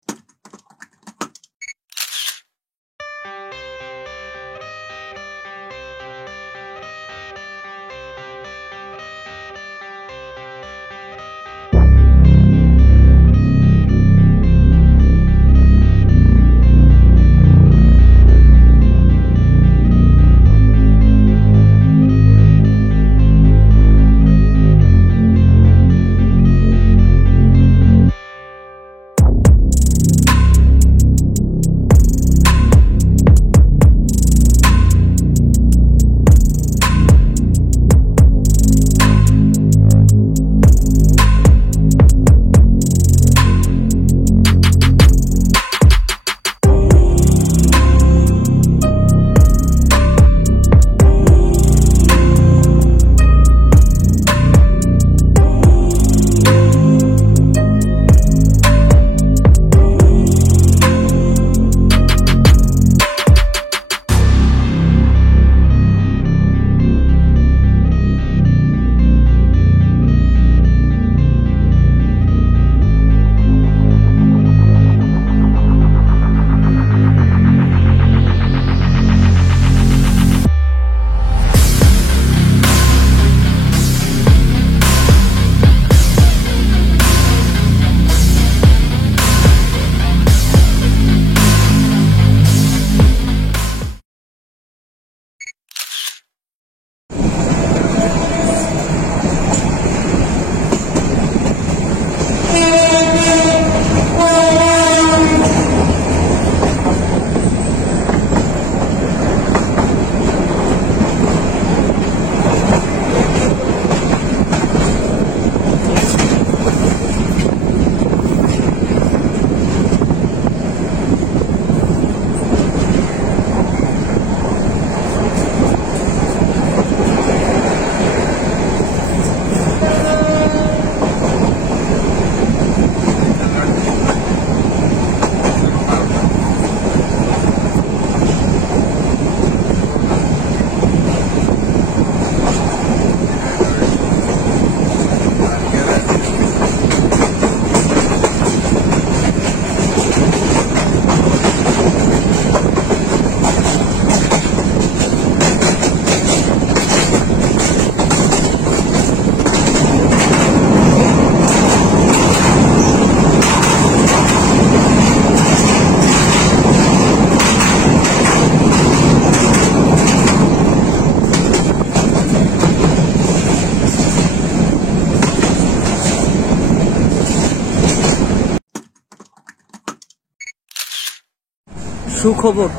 সুখবর,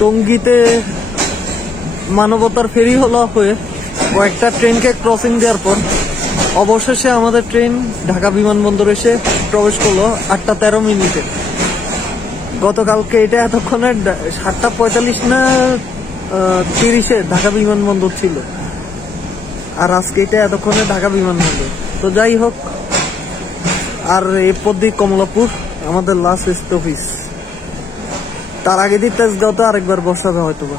টঙ্গীতে মানবতার ফেরি হলো হয়ে কয়েকটা ট্রেনকে ক্রসিং দেওয়ার পর অবশেষে আমাদের ট্রেন ঢাকা বিমানবন্দর এসে প্রবেশ করলো 8:13। গতকালকে এটা এতক্ষণে 7:45 না 30-এ ঢাকা বিমানবন্দর ছিল, আর আজকে এটা এতক্ষণে ঢাকা বিমানবন্দর। তো যাই হোক, আর এরপর দিয়ে কমলাপুর আমাদের লাস্ট স্টপেজ। তার আগে দিয়ে তেজগাঁওতে আরেকবার বসাবে হয়তো বা।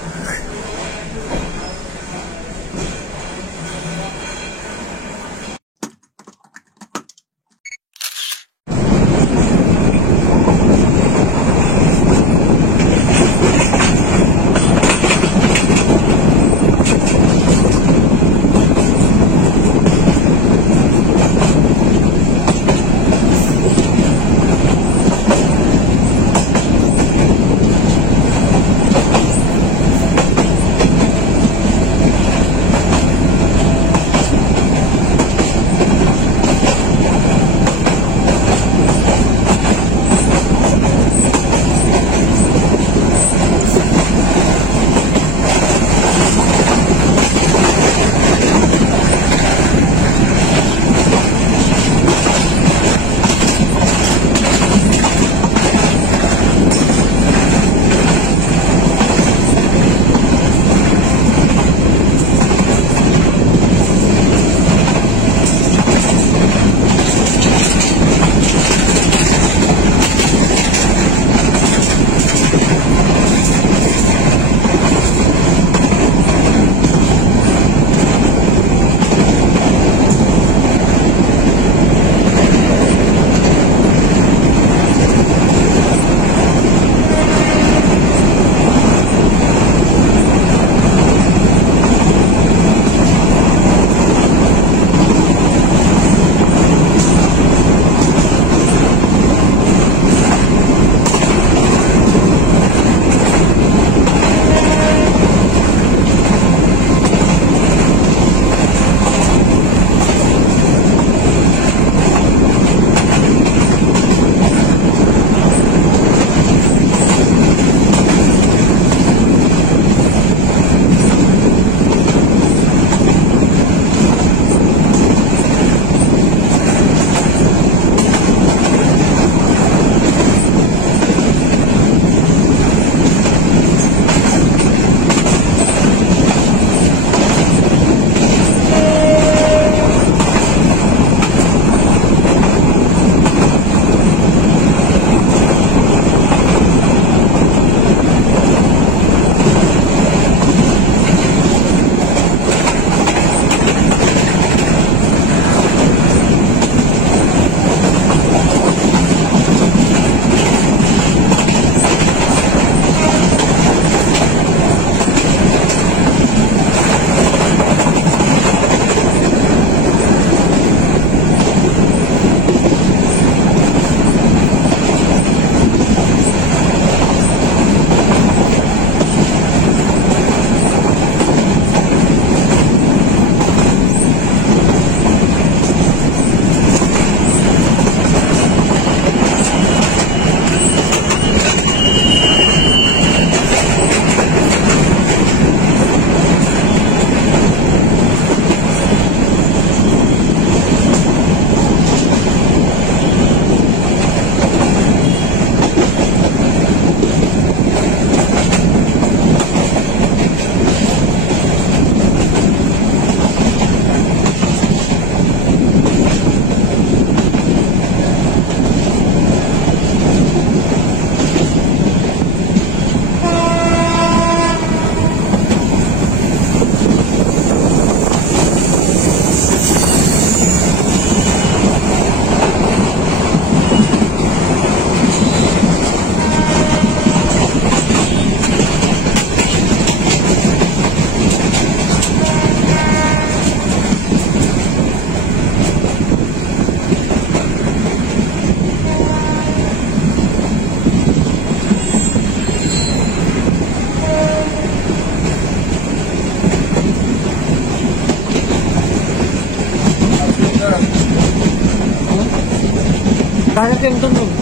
ঢাকা ক্যান্টনমেন্ট।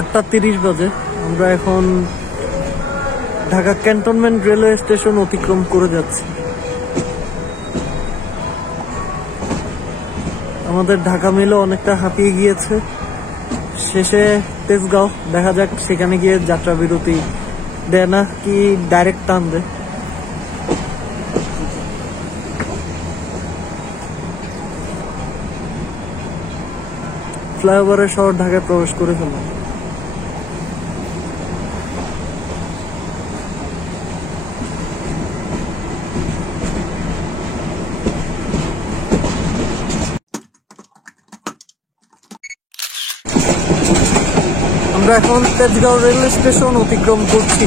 8:30 বাজে। আমরা এখন ঢাকা ক্যান্টনমেন্ট রেলওয়ে স্টেশন অতিক্রম করে যাচ্ছি। আমাদের ঢাকা মেলও অনেকটা হাঁপিয়ে গিয়েছে। শেষে তেজগাঁও, দেখা যাক সেখানে গিয়ে যাত্রা বিরতি দেয় না কি ডাইরেক্ট টান দেয়। ফ্লাইওভারের শহর ঢাকায় প্রবেশ করে ফেললাম। আমরা এখন তেজগাঁও রেলওয়ে স্টেশন অতিক্রম করছি।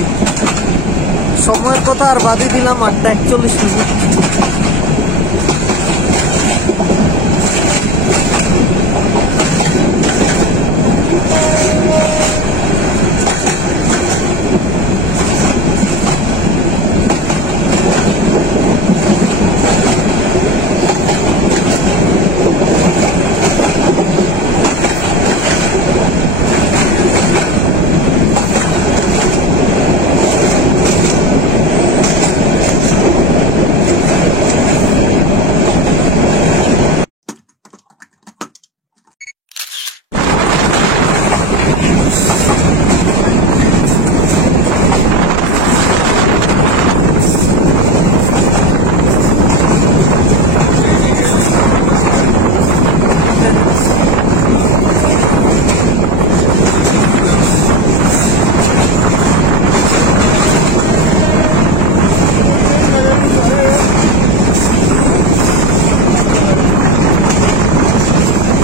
সময়ের কথা আর বাদই দিলাম 8:41।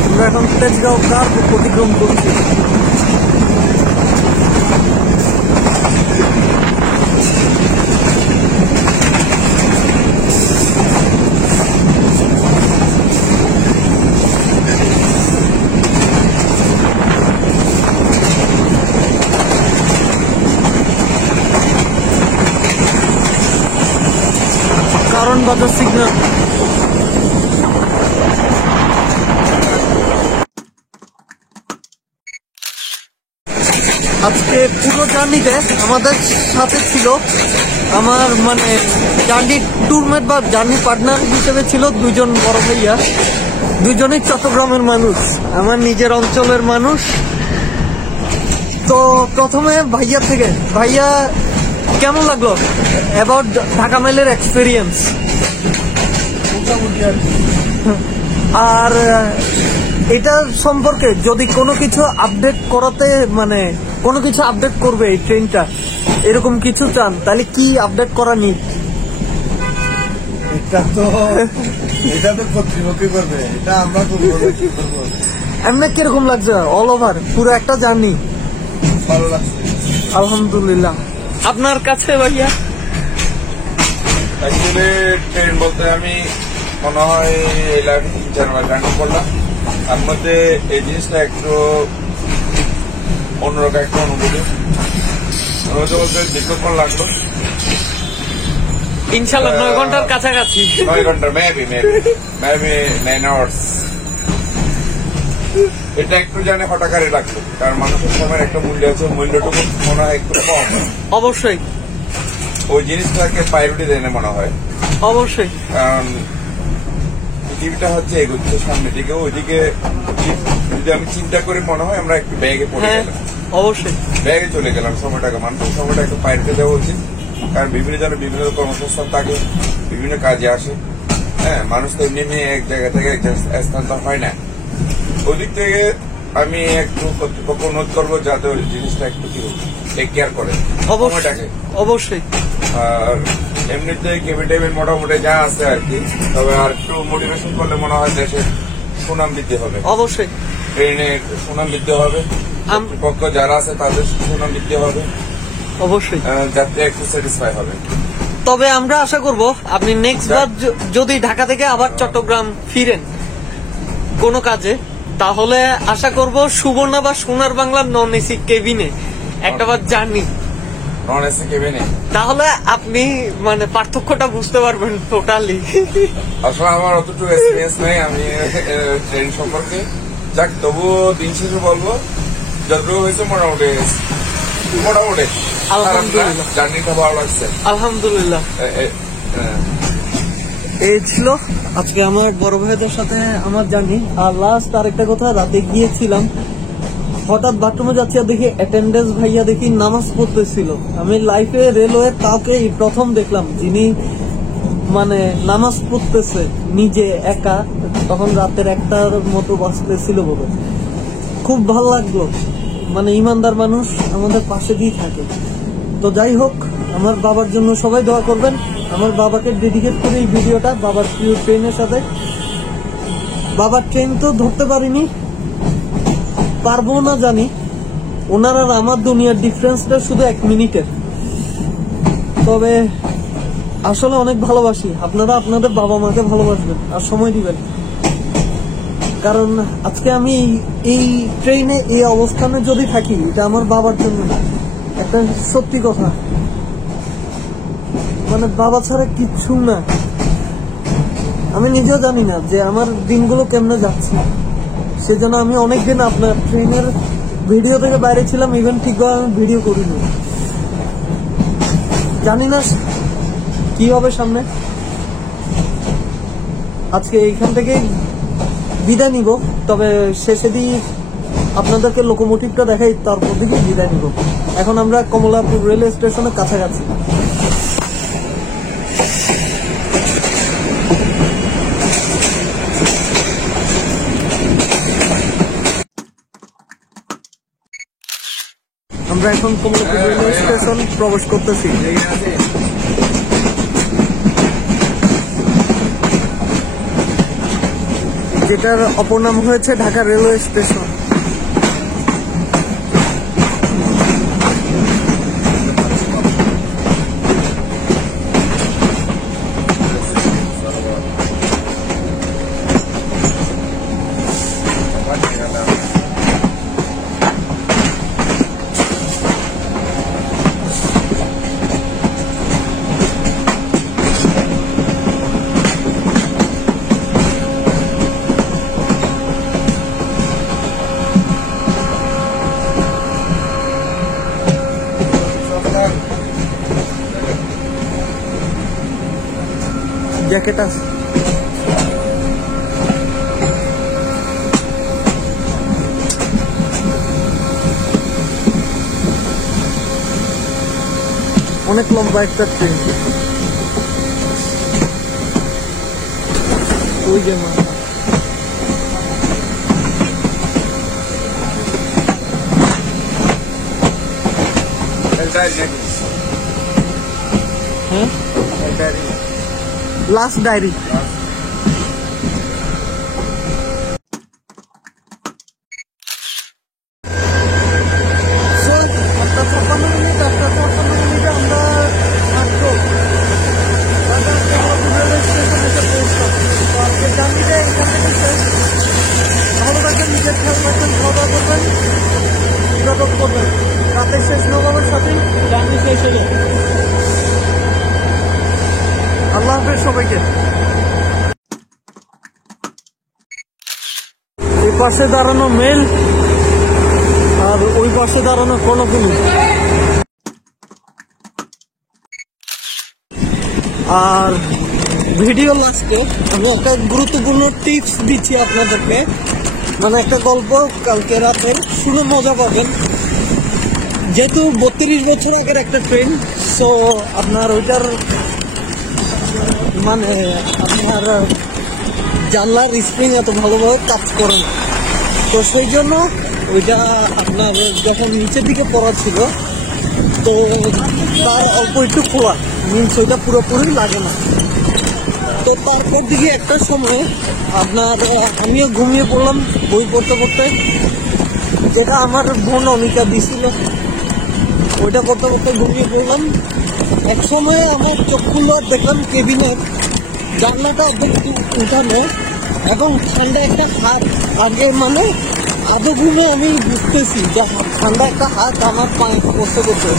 আমরা এখন তেজগাঁও কার অতিক্রম করছি। কারণ বাজার সিগন্যাল। আজকে পুরো জার্নিতে আমাদের সাথে ছিল আমার মানে জার্নি ট্যুরমেট বা জার্নি পার্টনার হিসেবে ছিল দুজন বড় ভাইয়া, দুজনেই চট্টগ্রামের মানুষ, আমার নিজের অঞ্চলের মানুষ। তো প্রথমে ভাইয়া থেকে, ভাইয়া কেমন লাগলো অ্যাবাউট ঢাকা মেলের এক্সপিরিয়েন্স? আর এটা সম্পর্কে যদি কোনো কিছু আপডেট করাতে মানে কোনো কিছু আপডেট করবে এই ট্রেনটা, এরকম কিছু চান তাহলে কি আপডেট করা নিট? এটা তো কর্তৃপক্ষই করবে, এটা আমরা করবো না, কি করবো। এমনি কিরকম লাগছে অল ওভার পুরো একটা জার্নি? ভালো লাগছে আলহামদুলিল্লাহ। আপনার কাছে ভাইয়া? অ্যাকচুয়ালি ট্রেন বলতে আমি মনে হয় এই লাইফে 3-4 বার জার্নি করলাম। তার মধ্যে এই জিনিসটা একটু অন্যরকম একটা অনুভূতি বলতে দীর্ঘক্ষণ লাগলো। ইনশাল্লাহ 9 ঘন্টার কাছাকাছি। 9 ঘন্টা, মেবি 9 আওয়ার্স। এটা একটু জানে হঠাকারে লাগলো, কারণ মানুষের সময়ের একটা মূল্য আছে, মূল্যটুকু মনে হয় একটু কম। অবশ্যই ওই জিনিসটাকে প্রায়োরিটি দেয় না মনে হয়। অবশ্যই, কারণ পৃথিবীটা হচ্ছে এগোচ্ছে সামনের দিকে, ওইদিকে যদি আমি চিন্তা করে মনে হয় আমরা একটু ব্যাগে পড়ে হ্যাঁ গেলাম, অবশ্যই ব্যাগে চলে গেলাম সময়টাকে। মানুষের সময়টা একটু প্রায়োরিটি দেওয়া উচিত, কারণ বিভিন্ন জনের বিভিন্ন কর্মসংস্থান থাকে, বিভিন্ন কাজে আসে। হ্যাঁ, মানুষ তো এমনি এক জায়গা থেকে এক স্থান তো হয় না। ওই দিক থেকে আমি একটু কর্তৃপক্ষ অনুরোধ করবো যাতে ওই জিনিসটা একটু টেক কেয়ার করে সময়টাকে। অবশ্যই। আর এমনিতে কেবিন টেবিন মোটামুটি যা আছে আর কি, তবে আর একটু মোটিভেশন করলে মনে হয় দেশের সুনাম বৃদ্ধি হবে। অবশ্যই ট্রেনের সুনাম বৃদ্ধি হবে, কর্তৃপক্ষ যারা আছে তাদের সুনাম বৃদ্ধি হবে, অবশ্যই যাতে একটু স্যাটিসফাই হবে। তবে আমরা আশা করব আপনি নেক্সট বার যদি ঢাকা থেকে আবার চট্টগ্রাম ফিরেন কোনো কাজে, তাহলে আশা করব সুবর্ণা বা সোনার বাংলার নন এসি কেবিনে একটাবার জার্নি, নন এসি কেবিনে, তাহলে আপনি মানে পার্থক্যটা বুঝতে পারবেন টোটালি। আসলে আমার অতটুকু এক্সপিরিয়েন্স নেই আমি ট্রেন সম্পর্কে। যাক, তবুও দিন শেষে বলবো যতটুকু হয়েছে মোটামুটি মোটামুটি আলহামদুলিল্লাহ। জার্নিটা ভালো লাগছে। আলহামদুলিল্লাহ। এই ছিল আজকে আমার বড় ভাইদের সাথে আমার জার্নি। আর লাস্ট আরেকটা কথা, রাতে গিয়েছিলাম, হঠাৎ বাথরুমে যাচ্ছি আর দেখি অ্যাটেন্ডেন্স ভাইয়া দেখি নামাজ পড়তেছিল। আমি লাইফে রেলওয়ে কাউকে এই প্রথম দেখলাম যিনি মানে নামাজ পড়তেছে নিজে একা। তখন রাতের 1টার মতো বাজতেছিল বলে খুব ভালো লাগলো। মানে ইমানদার মানুষ আমাদের পাশে দিয়ে থাকে। তো যাই হোক, আমার বাবার জন্য সবাই দোয়া করবেন। আমার বাবাকে ডেডিকেট করে এই ভিডিওটা, বাবার প্রিয় ট্রেনের সাথে। বাবার ট্রেন তো ধরতে পারিনি, পারবো না জানি। ওনার আর আমার দুনিয়ার ডিফারেন্সটা শুধু 1 মিনিটের। তবে আসলে অনেক ভালোবাসি। আপনারা আপনাদের বাবা মাকে ভালোবাসবেন আর সময় দিবেন। কারণ আজকে আমি এই ট্রেনে এই অবস্থানে যদি থাকি, এটা আমার বাবার জন্য না। একটা সত্যি কথা, মানে বাবা ছাড়া কিচ্ছু না। আমি নিজেও জানি না যে আমার দিনগুলো কেমনে যাচ্ছে। সেজন্য আমি অনেকদিন আপনার ট্রেনের ভিডিও থেকে বাইরে ছিলাম, ইভেন ঠিকভাবে আমি ভিডিও করিনি। জানি না কি হবে সামনে। আজকে এইখান থেকে বিদায় নিব, তবে শেষে দিয়ে আপনাদেরকে লোকোমোটিভটা দেখাই, তারপর দিকে বিদায় নিব। এখন আমরা কমলাপুর রেলওয়ে স্টেশনের কাছাকাছি। আমরা এখন কমলাপুর রেলওয়ে স্টেশন প্রবেশ করতেছি। যেটার অপর নাম হয়েছে ঢাকা রেলওয়ে স্টেশন। জ্যাকেট আছে। অনেক লম্বা একটা ট্রেন। ওই যে মা, হ্যাঁ, লাস্ট ডায়েরি। রাতের শেষ নবাবের সাথে জার্নি শেষ হয়ে যায়। আল্লাহ হাফেজ সবাইকে। এই পাশে দাঁড়ানো মেল আর ওই পাশে দাঁড়ানো কনকনি। আর ভিডিও লাস্টে আমি একটা গুরুত্বপূর্ণ টিপস দিচ্ছি আপনাদেরকে, মানে একটা গল্প কালকে রাতে শুনে মজা পাবেন। যেহেতু 32 বছর আগের একটা ট্রেন, সো আপনার ওইটার মানে আপনার জানলার স্প্রিং এত ভালোভাবে কাজ করে না। তো সেই জন্য ওইটা আপনার যখন নিচের দিকে পড়া ছিল, তো তার অল্প একটু খোলা, মিনস ওইটা পুরোপুরি লাগে না। তো তারপর দিকে একটা সময় আপনার আমিও ঘুমিয়ে পড়লাম বই পড়তে পড়তে, যেটা আমার বোন অনিকা দিছিল, ওইটা পড়তে পড়তে ঘুমিয়ে পড়লাম। এক সময় আমার চোখ খুললো আর দেখলাম কেবিনের জানলাটা অর্ধেক উঠানো এবং ঠান্ডা একটা হাত আগে, মানে আদৌ ঘুমে আমি বুঝতেছি যে ঠান্ডা একটা হাত আমার পায়ে বসে বসে।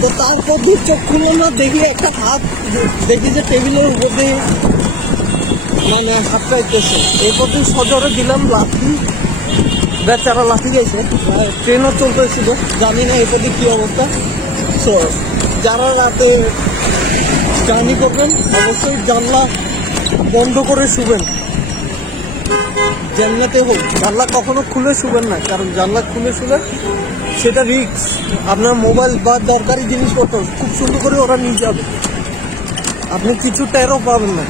তো তারপর দিয়ে চোখ খুললো না, দেখি একটা হাত, দেখি যে টেবিলের উপর দিয়ে মানে হাত পাইতেছে। এরপর দিয়ে সজরে দিলাম লাঠি, বেচারা লাঠি গেছে, ট্রেনও চলতেছিল, জানি না এটাতে কি অবস্থা। সো যারা রাতে জার্নি করবেন অবশ্যই জানলা বন্ধ করে শুবেন, জানলাতে হোক। জানলা কখনো খুলে শুবেন না, কারণ জানলা খুলে শুলে সেটা রিস্ক। আপনার মোবাইল বা দরকারি জিনিসপত্র খুব সুন্দর করে ওরা নিয়ে যাবে, আপনি কিছু টেরও পাবেন না।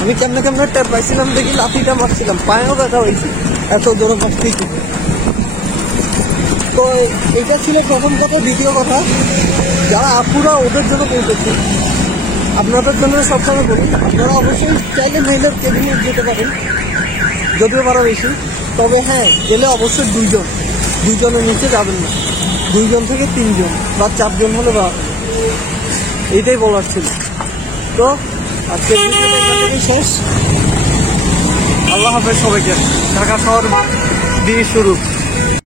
আমি কেমনে কেমনে টের পাইছিলাম দেখি, লাঠিটা মারছিলাম, পায়েও ব্যথা হয়েছে এত দূরে পাচ্ছি। তো এটা ছিল প্রথম কথা। দ্বিতীয় কথা, যারা আপুরা ওদের জন্য পৌঁছেছে, আপনাদের জন্য সবসময় বলি, আপনারা অবশ্যই চাইলে মেয়েদের কেবিনে যেতে পারেন, যদিও ভাড়া বেশি। তবে হ্যাঁ, গেলে অবশ্যই দুইজনের নিচে যাবেন না, 2 জন থেকে 3 জন বা 4 জন হলে বা, এইটাই বলার ছিল। তো আজকের ভিডিওটা এখান থেকেই শেষ। আল্লাহ হাফেজ সবাইকে। ঢাকা শহর দিয়ে শুরু।